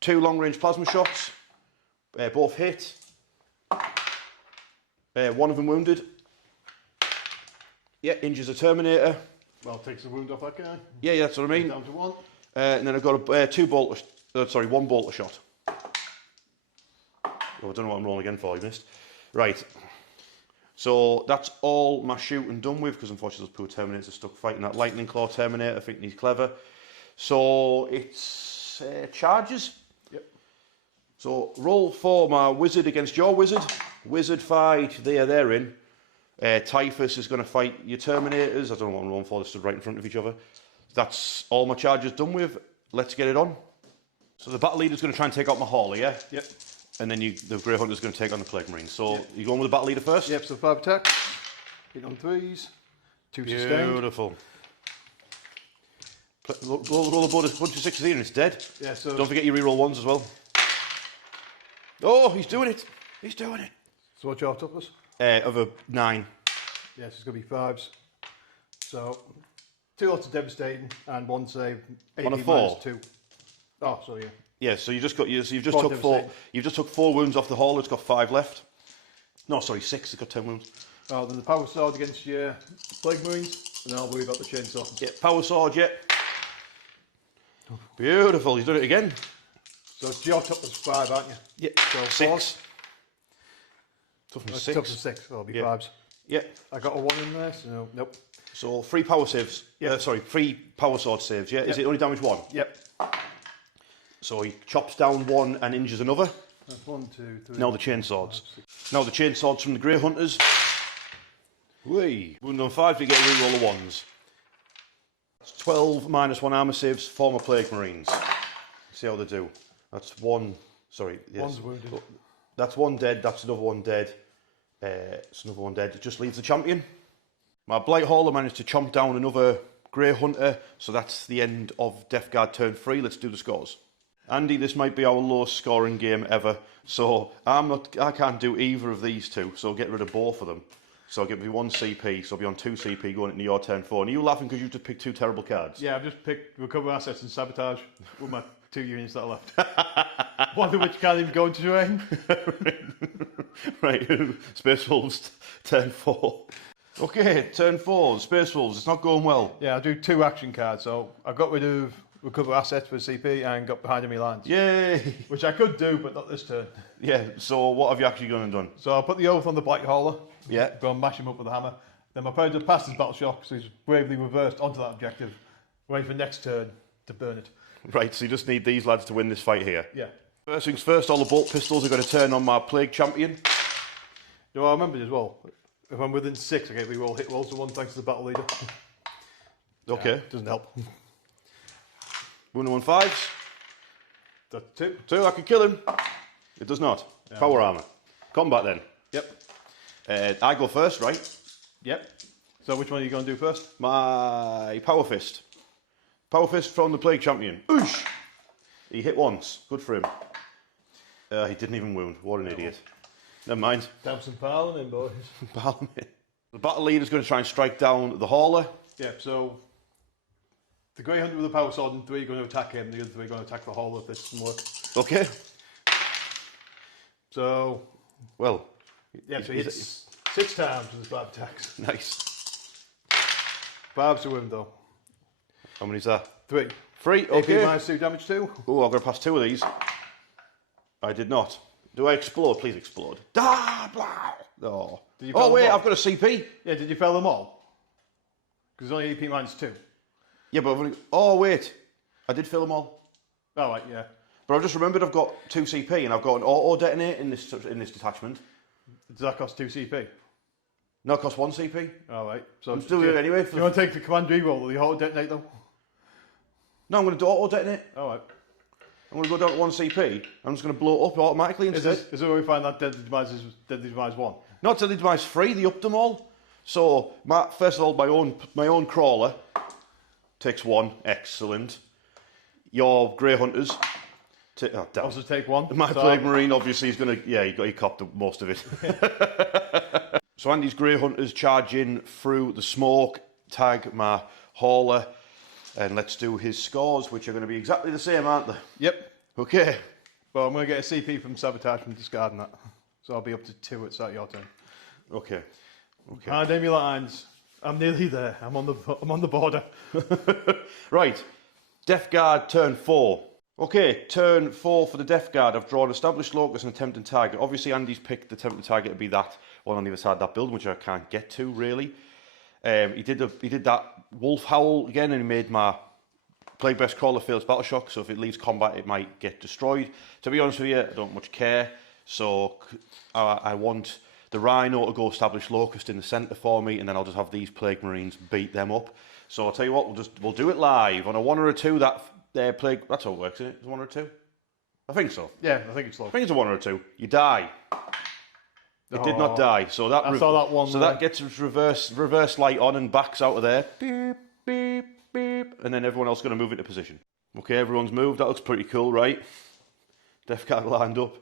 2 long-range plasma shots. Both hit. 1 of them wounded. Yeah, injures a Terminator. Well, takes the wound off that guy. Yeah, that's what I mean. Down to 1. And then I've got a 1 bolter shot. Oh, I don't know what I'm rolling again for, you missed. Right. So that's all my shooting done with, because unfortunately those poor Terminators are stuck fighting that Lightning Claw Terminator. I think he's clever. So it's charges. Yep. So roll for my wizard against your wizard. Wizard fight, they're in. Typhus is going to fight your Terminators. I don't know what I'm rolling for, they stood right in front of each other. That's all my charges done with. Let's get it on. So the Battle Leader's going to try and take out my Hauler, yeah? Yep. And then the Grey Hunter's going to take on the Plague Marine. So you going with the Battle Leader first? Yep, so 5 attacks. Hit on 3s. 2 sustained. Beautiful. Roll a bunch of sixes here and it's dead. Yeah, so... Don't forget your reroll ones as well. Oh, he's doing it. He's doing it. So what's your toughest? Of a 9. Yes, it's going to be 5s. So, 2 lots of devastating and 1 save. On a 4? 2. Oh, so yeah. Yeah, so you just got so you've just took 4. You've just took 4 wounds off the hauler. It's got 5 left. No, sorry, 6. It's got 10 wounds. Oh, then the power sword against your plague marines, and then I'll worry about the chainsaw. Yeah, power sword. Yeah. Beautiful. You've done it again. So your toughest 5, aren't you? Yeah. So 6. Toughness 6. Toughness 6. So it'll be 5s. Yeah. I got a 1 in there, so nope. So 3 power saves. Yeah. Sorry, 3 power sword saves. Yeah. Is it only damage 1? Yep. So he chops down 1 and injures another. That's 1, 2, 3. Now the chain swords. Now the chain swords from the Grey Hunters. Whee! Wound on 5, you get a reroll of 1s. That's 12 minus 1 armour saves, former plague marines. See how they do. That's 1. Sorry, yes. 1's wounded. That's 1 dead. That's another 1 dead. It's another 1 dead. It just leaves the champion. My Blight Hauler managed to chomp down another Grey Hunter, so that's the end of Death Guard turn 3. Let's do the scores. Andy, this might be our lowest scoring game ever, so I can't do either of these two, so I'll get rid of both of them. So I'll give me 1 CP, so I'll be on 2 CP going into your turn 4. And are you laughing because you just picked 2 terrible cards? Yeah, I've just picked recover assets and sabotage with my 2 units that are left. One of which can't even go into terrain. Right, Space Wolves, turn 4. Okay, turn 4, Space Wolves, it's not going well. Yeah, I'll do 2 action cards, so I got rid of recover assets for CP and got behind enemy lines. Yay! Which I could do, but not this turn. Yeah, so what have you actually gone and done? So I'll put the Oath on the Black Hauler. Yeah. Go and mash him up with a hammer. Then my opponent has passed his battle shock, so he's bravely reversed onto that objective, waiting for next turn to burn it. Right, so you just need these lads to win this fight here. Yeah. First things first, all the bolt pistols are going to turn on my Plague Champion. No, I remembered as well. If I'm within 6, I get reroll hit rolls for 1 thanks to the battle leader. Okay. Doesn't help. Wound on 5s. That's 2. 2, I can kill him. It does not. Yeah. Power armour. Combat then. Yep. I go first, right? Yep. So which one are you going to do first? My Power Fist. Power Fist from the Plague Champion. Oosh! He hit once. Good for him. He didn't even wound. What an idiot. Never mind. Damn some Parliament, boys. Parliament. The battle leader's going to try and strike down the hauler. Yeah, so the Grey Hunter with the power sword and 3 are going to attack him, the other 3 are going to attack the hauler if this doesn't work. Okay. So, well, yeah, so he hits 6 times with his 5 attacks. Nice. 5's to win though. How many's that? 3. 3, okay. AP minus 2 damage too. Oh, I've got to pass 2 of these. I did not. Do I explode? Please explode. Da, blah. Oh. Oh wait, I've got a CP. Yeah, did you fail them all? Because it's only AP minus 2. Yeah, but I've only... Oh wait, I did fill them all. Oh right, yeah. But I've just remembered I've got 2 CP and I've got an auto detonate in this detachment. Does that cost 2 CP? No, it costs 1 CP. All right. So I'm still doing it anyway. You want to take the command reroll or the auto detonate though? No, I'm going to do auto detonate. All right. I'm going to go down to 1 CP. I'm just going to blow it up automatically instead. Is it where we find that deadly demise 1? Not deadly demise 3. They upped them all. So first of all, my own crawler takes 1. Excellent. Your Grey Hunters. Also take 1. My Plague Marine obviously is going to... Yeah, he copped most of it. So Andy's Grey Hunters charge in through the smoke, tag my hauler, and let's do his scores, which are going to be exactly the same, aren't they? Yep. Okay. Well, I'm going to get a CP from sabotage from discarding that. So I'll be up to 2 at start your turn. Okay. Okay. And enemy lines. I'm nearly there. I'm on the border. Right. Death Guard turn 4. Okay, turn 4 for the Death Guard. I've drawn established locus and attempted target. Obviously, Andy's picked the attempted target to be that one on the other side of that building, which I can't get to really. He did that wolf howl again, and he made my Plague Best Crawler fails battle shock. So if it leaves combat, it might get destroyed. To be honest with you, I don't much care. So I want the Rhino to go establish locust in the centre for me, and then I'll just have these Plague Marines beat them up. So I'll tell you what, we'll do it live on a 1 or a 2. Plague. That's how it works, isn't it? Is it 1 or a 2? I think so. Yeah, I think it's low. I think it's a 1 or a 2. You die. It did not die. So that I saw that one. So that gets reverse light on and backs out of there. Beep, beep, beep. and then everyone else is going to move into position. Okay, everyone's moved. That looks pretty cool, right? Death card lined up.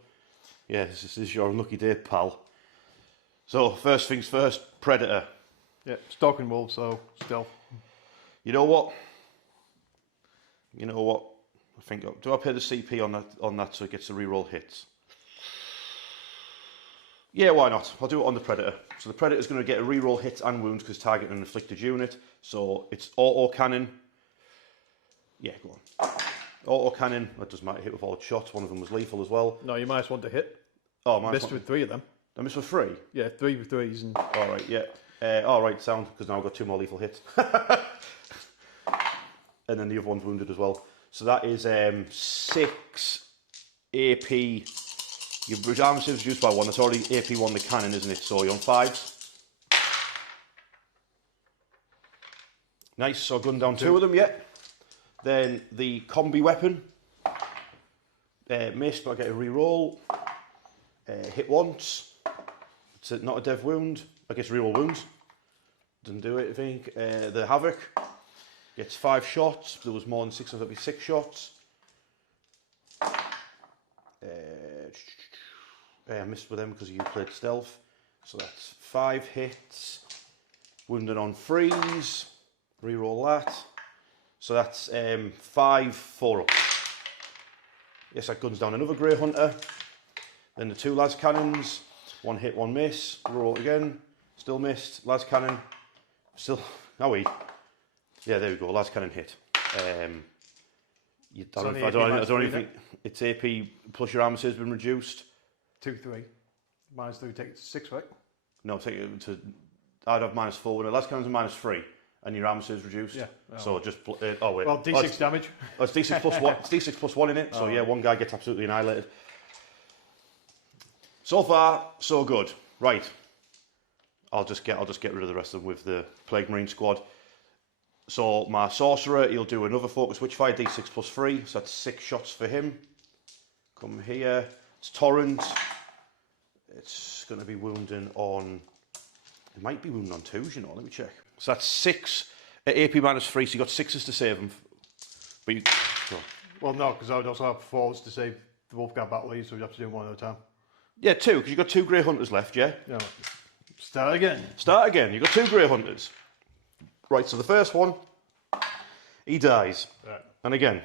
Yeah, this is your unlucky day, pal. So, first things first, Predator. Yeah, stalking wolves, so stealth. You know what? I think, do I pay the CP on that so it gets to reroll hits? Yeah, why not? I'll do it on the Predator. So the Predator's going to get a reroll hits and wounds because targeting an inflicted unit. So it's auto cannon. Yeah, go on. Auto cannon. That doesn't matter. Hit with all shots. One of them was lethal as well. No, you minus 1 to hit. Oh, missed with 3 of them. I missed with 3? Yeah, 3 with 3s. And... All right, yeah. All right, sound, because now I've got 2 more lethal hits. And then the other one's wounded as well. So that is 6 AP. Your armor saves reduced by 1. That's already AP 1 the cannon, isn't it? So you're on 5s. Nice, so I've gunned down 2 of them, yeah. Then the combi weapon. Missed, but I get a reroll. Hit once. It's not a dev wound. I guess reroll wounds. Doesn't do it, I think. The Havoc gets 5 shots. There was more than 6, so that'll be 6 shots. I missed with them because you played stealth. So that's 5 hits. Wounded on freeze. Reroll that. So that's 5 4-up. Yes, that guns down another Grey Hunter. Then the 2 las cannons. 1 hit, 1 miss. Roll again. Still missed. Las cannon. Still. Oh, yeah, there we go. Las cannon hit. I don't even think it's AP plus your armor saves been reduced. 2 3. Minus 3 take it to 6, right? No, take it to. I'd have minus 4. Las cannons are minus 3, and your armor saves reduced. Yeah. Oh. So just. Well, D6 damage. Oh, it's D6 plus 1. It's D6 plus 1 in it. So yeah, one guy gets absolutely annihilated. So far, so good. Right. I'll just get rid of the rest of them with the Plague Marine squad. So my sorcerer, he'll do another focus witchfire, D6 plus 3. So that's 6 shots for him. Come here. It's torrent. It's going to be wounding on. It might be wounding on 2s, you know. Let me check. So that's 6 at AP minus 3. So you got 6s to save him. But you. Oh. Well, no, because I would also have 4s to save the Wolfguard battle lead, so we'd have to do 1 at a time. Yeah, 2, because you've got 2 Grey Hunters left, yeah? Yeah. Start again. Start again. You've got 2 Grey Hunters. Right, so the first one, he dies. Right. And again.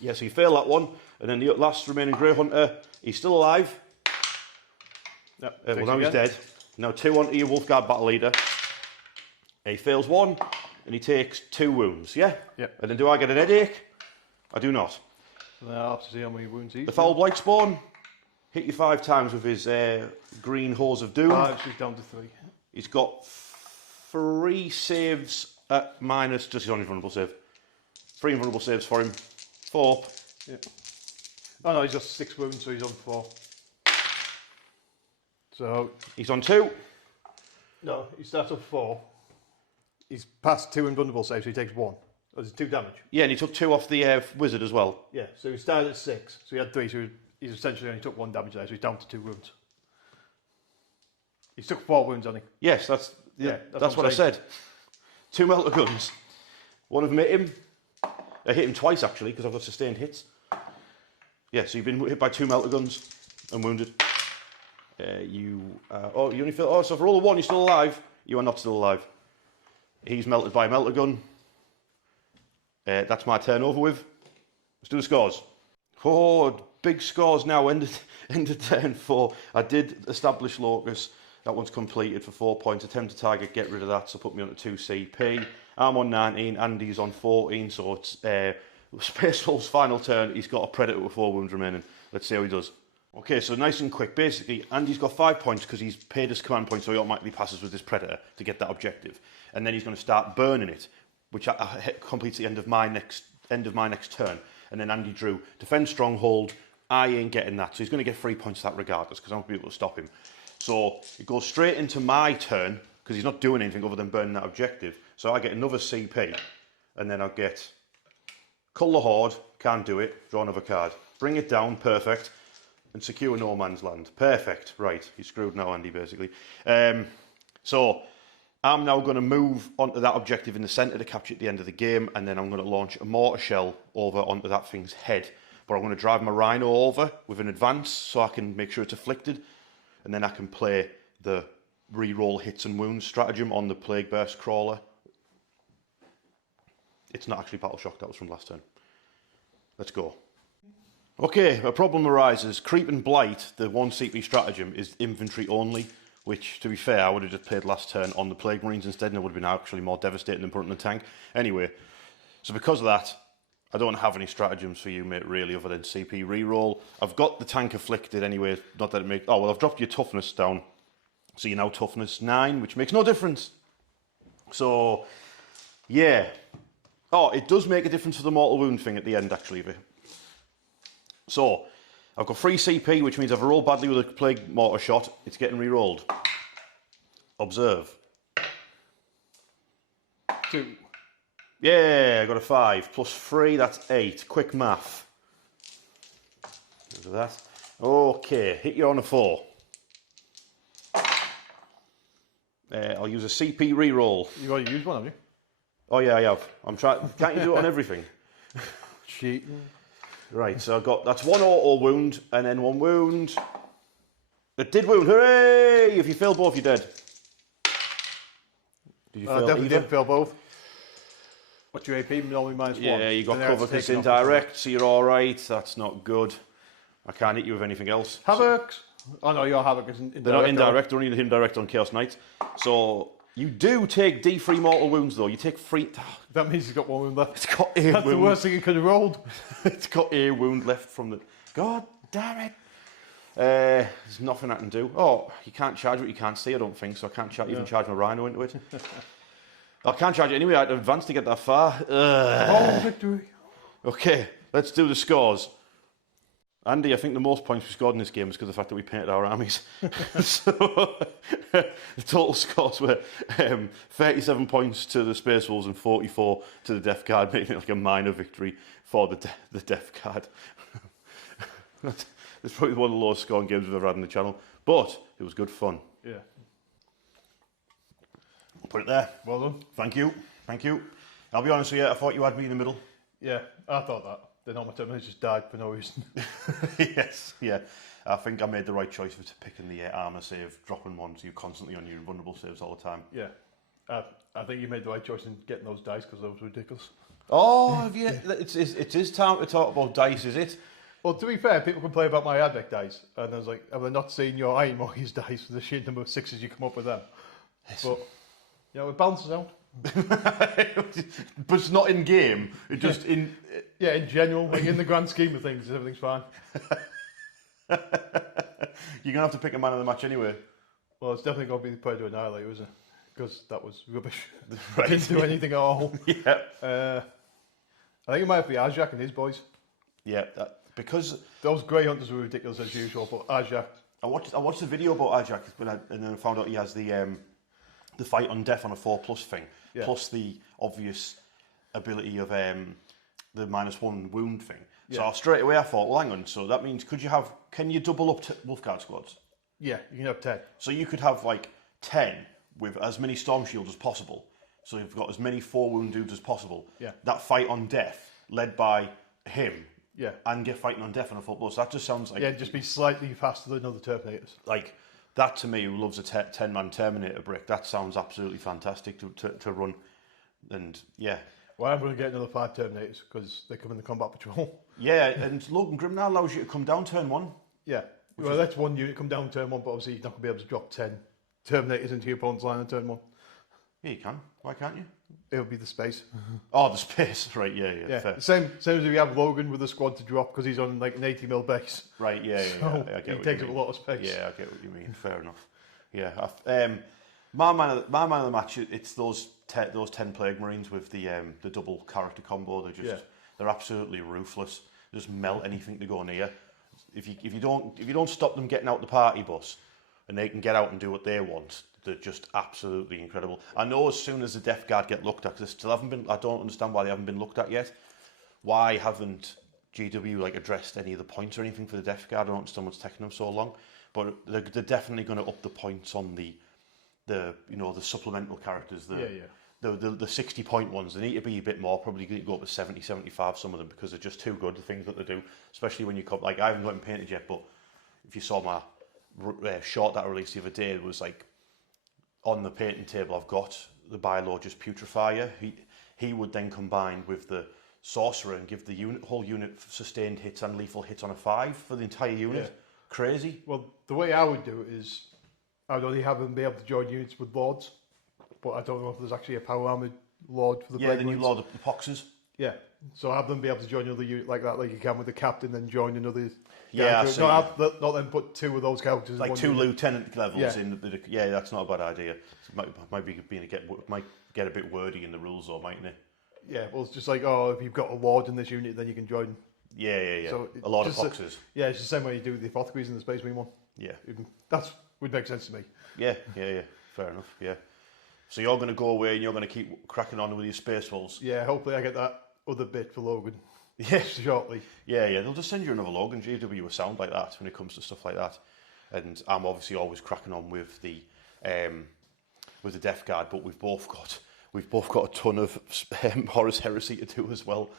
Yeah, so you fail that one, and then the last remaining Grey Hunter, he's still alive. Yep. Well, now he's dead. Now 2 onto your Wolfguard battle leader. He fails 1, and he takes 2 wounds, yeah? Yep. And then do I get an headache? I do not. I'll have to see how many wounds he's. The Foul Blight Spawn. Hit you 5 times with his green Hose of Doom. 5, so he's down to 3. He's got 3 saves at minus, just his only vulnerable save. 3 invulnerable saves for him. 4. Yeah. Oh no, he's got 6 wounds, so he's on 4. So he's on 2. No, he starts off 4. He's passed 2 invulnerable saves, so he takes 1. There's 2 damage. Yeah, and he took 2 off the wizard as well. Yeah, so he started at 6, so he had 3, so he's essentially only took 1 damage there, so he's down to 2 wounds. He's took 4 wounds on him. Yes, that's what I said. 2 melter guns. One of them hit him. I hit him twice actually because I've got sustained hits. Yeah, so you've been hit by 2 melter guns and wounded. You only feel. Oh, so for all of 1, you're still alive. You are not still alive. He's melted by a melter gun. That's my turn over with. Let's do the scores. Oh, big scores now. End of turn 4. I did establish Locus. That one's completed for 4 points. Attempt to target, get rid of that. So put me on to 2 CP. I'm on 19. Andy's on 14. So it's Space Wolf's final turn. He's got a Predator with 4 wounds remaining. Let's see how he does. Okay, so nice and quick. Basically, Andy's got 5 points because he's paid his command points, so he automatically passes with this Predator to get that objective. And then he's going to start burning it, which completes the end of my next turn. And then Andy drew defend stronghold. I ain't getting that, so he's going to get 3 points for that regardless because I won't be able to stop him. So it goes straight into my turn because he's not doing anything other than burning that objective. So I get another CP, and then I'll get Cull the Horde. Can't do it. Draw another card. Bring it down. Perfect. And secure no man's land. Perfect. Right. He's screwed now, Andy. Basically. So I'm now going to move onto that objective in the centre to capture it at the end of the game, and then I'm going to launch a mortar shell over onto that thing's head. But I'm going to drive my rhino over with an advance so I can make sure it's afflicted, and then I can play the re-roll hits and wounds stratagem on the Plague Burst Crawler. It's not actually Battle Shock, that was from last turn. Let's go. Okay, a problem arises. Creep and Blight, the 1 CP stratagem, is infantry only, which, to be fair, I would have just played last turn on the Plague Marines instead, and it would have been actually more devastating than putting in a tank. Anyway, so because of that, I don't have any stratagems for you, mate, really, other than CP reroll. I've got the tank afflicted anyway, not that it makes... Oh, well, I've dropped your toughness down, so you're now toughness 9, which makes no difference. So, yeah. Oh, it does make a difference for the mortal wound thing at the end, actually. So, I've got 3 CP, which means if I roll badly with a plague mortar shot, it's getting re-rolled. Observe. 2. Yeah, I got a 5. Plus 3, that's 8. Quick math. Look at that. Okay, hit you on a 4. I'll use a CP re-roll. You've already used one, have you? Oh yeah, I have. I'm trying. Can't you do it on everything? Cheating. Right, so I've got, that's 1 auto wound, and then 1 wound. It did wound, hooray! If you fail both, you're dead. Did you fail definitely either? didn't fail both. What's your AP? Normally -1. Yeah, you got And cover because it's indirect, so you're alright. That's not good. I can't hit you with anything else. Havoc! Oh no, your Havoc isn't indirect. They're not indirect, they're only indirect on Chaos Knight. So, you do take D3 mortal wounds though. You take 3... That means he's got 1 wound left. It's got a That's wound. the worst thing he could have rolled. It's got a wound left from the... God damn it. There's nothing I can do. Oh, you can't charge what you can't see, I don't think, so I can't even charge my rhino into it. I can't charge it anyway, I had to advance to get that far. Oh, victory. Okay, let's do the scores. Andy, I think the most points we scored in this game is because of the fact that we painted our armies. So, the total scores were 37 points to the Space Wolves and 44 to the Death Guard, making it like a minor victory for the Death Guard. It's probably one of the lowest scoring games we've ever had on the channel, but it was good fun. Yeah. I'll put it there. Well done. Thank you. Thank you. I'll be honest with you, I thought you had me in the middle. Yeah, I thought that. Then all my terminators just died for no reason. Yes, yeah. I think I made the right choice for picking the armour save, dropping one, so you're constantly on your invulnerable saves all the time. Yeah. I think you made the right choice in getting those dice because that was ridiculous. Oh, have you? It is time to talk about dice, is it? Well, to be fair, people complain about my Advec dice, and I was like, have I not seen your Iron Mortgage dice for the sheer number of 6s you come up with them? Yes. But, you know, it balances out. But it's not in game. It just in. Yeah, in general, like in the grand scheme of things, everything's fine. You're gonna have to pick a man of the match anyway. Well, it's definitely going to be the Predator Annihilator, isn't it? Because that was rubbish. Right. Didn't do anything at all. Yeah. I think it might be Ajak and his boys. Yeah. Because those Grey Hunters were ridiculous as usual, but Ajak. I watched the video about Ajak, and then I found out he has the fight on death on a 4+ thing, yeah. plus the obvious ability of the -1 wound thing. Yeah. So straight away I thought, well, hang on. So that means can you double up Wolfguard squads? Yeah, you can have 10. So you could have like 10 with as many Storm Shields as possible. So you've got as many 4 wound dudes as possible. Yeah. That fight on death, led by him. Yeah. And get fighting on death on a 4+. That just sounds like... Yeah, just be slightly faster than other Terminators. Like, that to me, who loves a 10-man Terminator brick, that sounds absolutely fantastic to run. And, yeah. Well, I'm going to get another 5 Terminators, because they come in the combat patrol. Yeah, and Logan Grim now allows you to come down turn 1. Yeah. Well, that's one unit come down turn 1, but obviously you're not going to be able to drop 10 Terminators into your opponent's line on turn 1. Yeah, you can. Why can't you? It'll be the space. Oh, the space. Right, yeah. Fair. Same as if you have Logan with a squad to drop because he's on like an 80mm base. Right, yeah. So I get he what takes you up a mean. lot of space. Yeah, I get what you mean. Fair enough. Yeah. My man of the match, it's those 10 Plague Marines with the double character combo. They're absolutely ruthless. They just melt anything to go near. If you don't stop them getting out the party bus, and they can get out and do what they want, they're just absolutely incredible. I know as soon as the Death Guard get looked at, because I don't understand why they haven't been looked at yet. Why haven't GW addressed any of the points or anything for the Death Guard? I don't understand what's taking them so long. But they're definitely going to up the points on the the supplemental characters, Yeah. the 60-point ones. They need to be a bit more, probably go up to 70, 75, some of them, because they're just too good, the things that they do, especially when you come, like, I haven't got them painted yet, but if you saw my short that I released the other day, it was like, on the painting table I've got the Biologist Putrefier. He would then combine with the Sorcerer and give the whole unit sustained hits and lethal hits on a 5 for the entire unit. Yeah. Crazy. Well, the way I would do it is, I'd only have them be able to join units with Lords, but I don't know if there's actually a power armoured Lord for the the new Lord of the Poxes. Yeah, so have them be able to join another unit like that, like you can with the Captain, then join another. Yeah, not then put 2 of those characters. Like in 2 unit. lieutenant levels Yeah. in. Yeah, that's not a bad idea. It might get a bit wordy in the rules, though, mightn't it? Yeah, well, it's just like, if you've got a Lord in this unit, then you can join. Yeah. So a lot of Poxes. Yeah, it's the same way you do with the Apothecaries in the Space Marine one. Yeah. Would make sense to me. Yeah. Fair enough, yeah. So you're going to go away and you're going to keep cracking on with your Space Wolves? Yeah, hopefully I get that other bit for Logan. Yeah. Shortly. Yeah, they'll just send you another Logan. GW will sound like that when it comes to stuff like that. And I'm obviously always cracking on with the Death Guard, but we've both got a ton of Horus Heresy to do as well.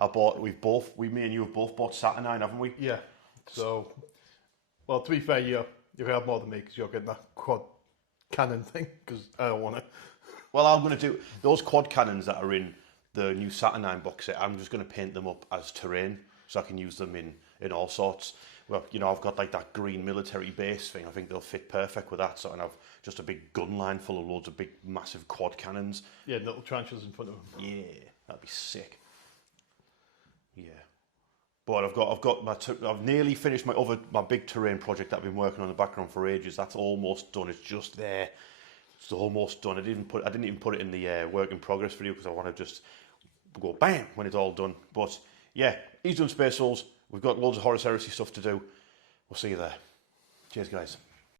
Me and you have both bought Saturnine, haven't we? Yeah. So, well, to be fair, you have more than me because you're getting that quad cannon thing because I don't want it. Well, I'm going to do those quad cannons that are in the new Saturnine box set. I'm just going to paint them up as terrain so I can use them in all sorts. Well, I've got like that green military base thing. I think they'll fit perfect with that. So, and I've just a big gun line full of loads of big, massive quad cannons. Yeah, little tarantulas in front of them. Yeah, that'd be sick. Yeah, but I've nearly finished my big terrain project that I've been working on in the background for ages. That's almost done. It's just there. It's almost done. I didn't even put it in the work in progress video because I want to just go bam when it's all done. But yeah, he's done Space Wolves. We've got loads of Horus Heresy stuff to do. We'll see you there. Cheers, guys.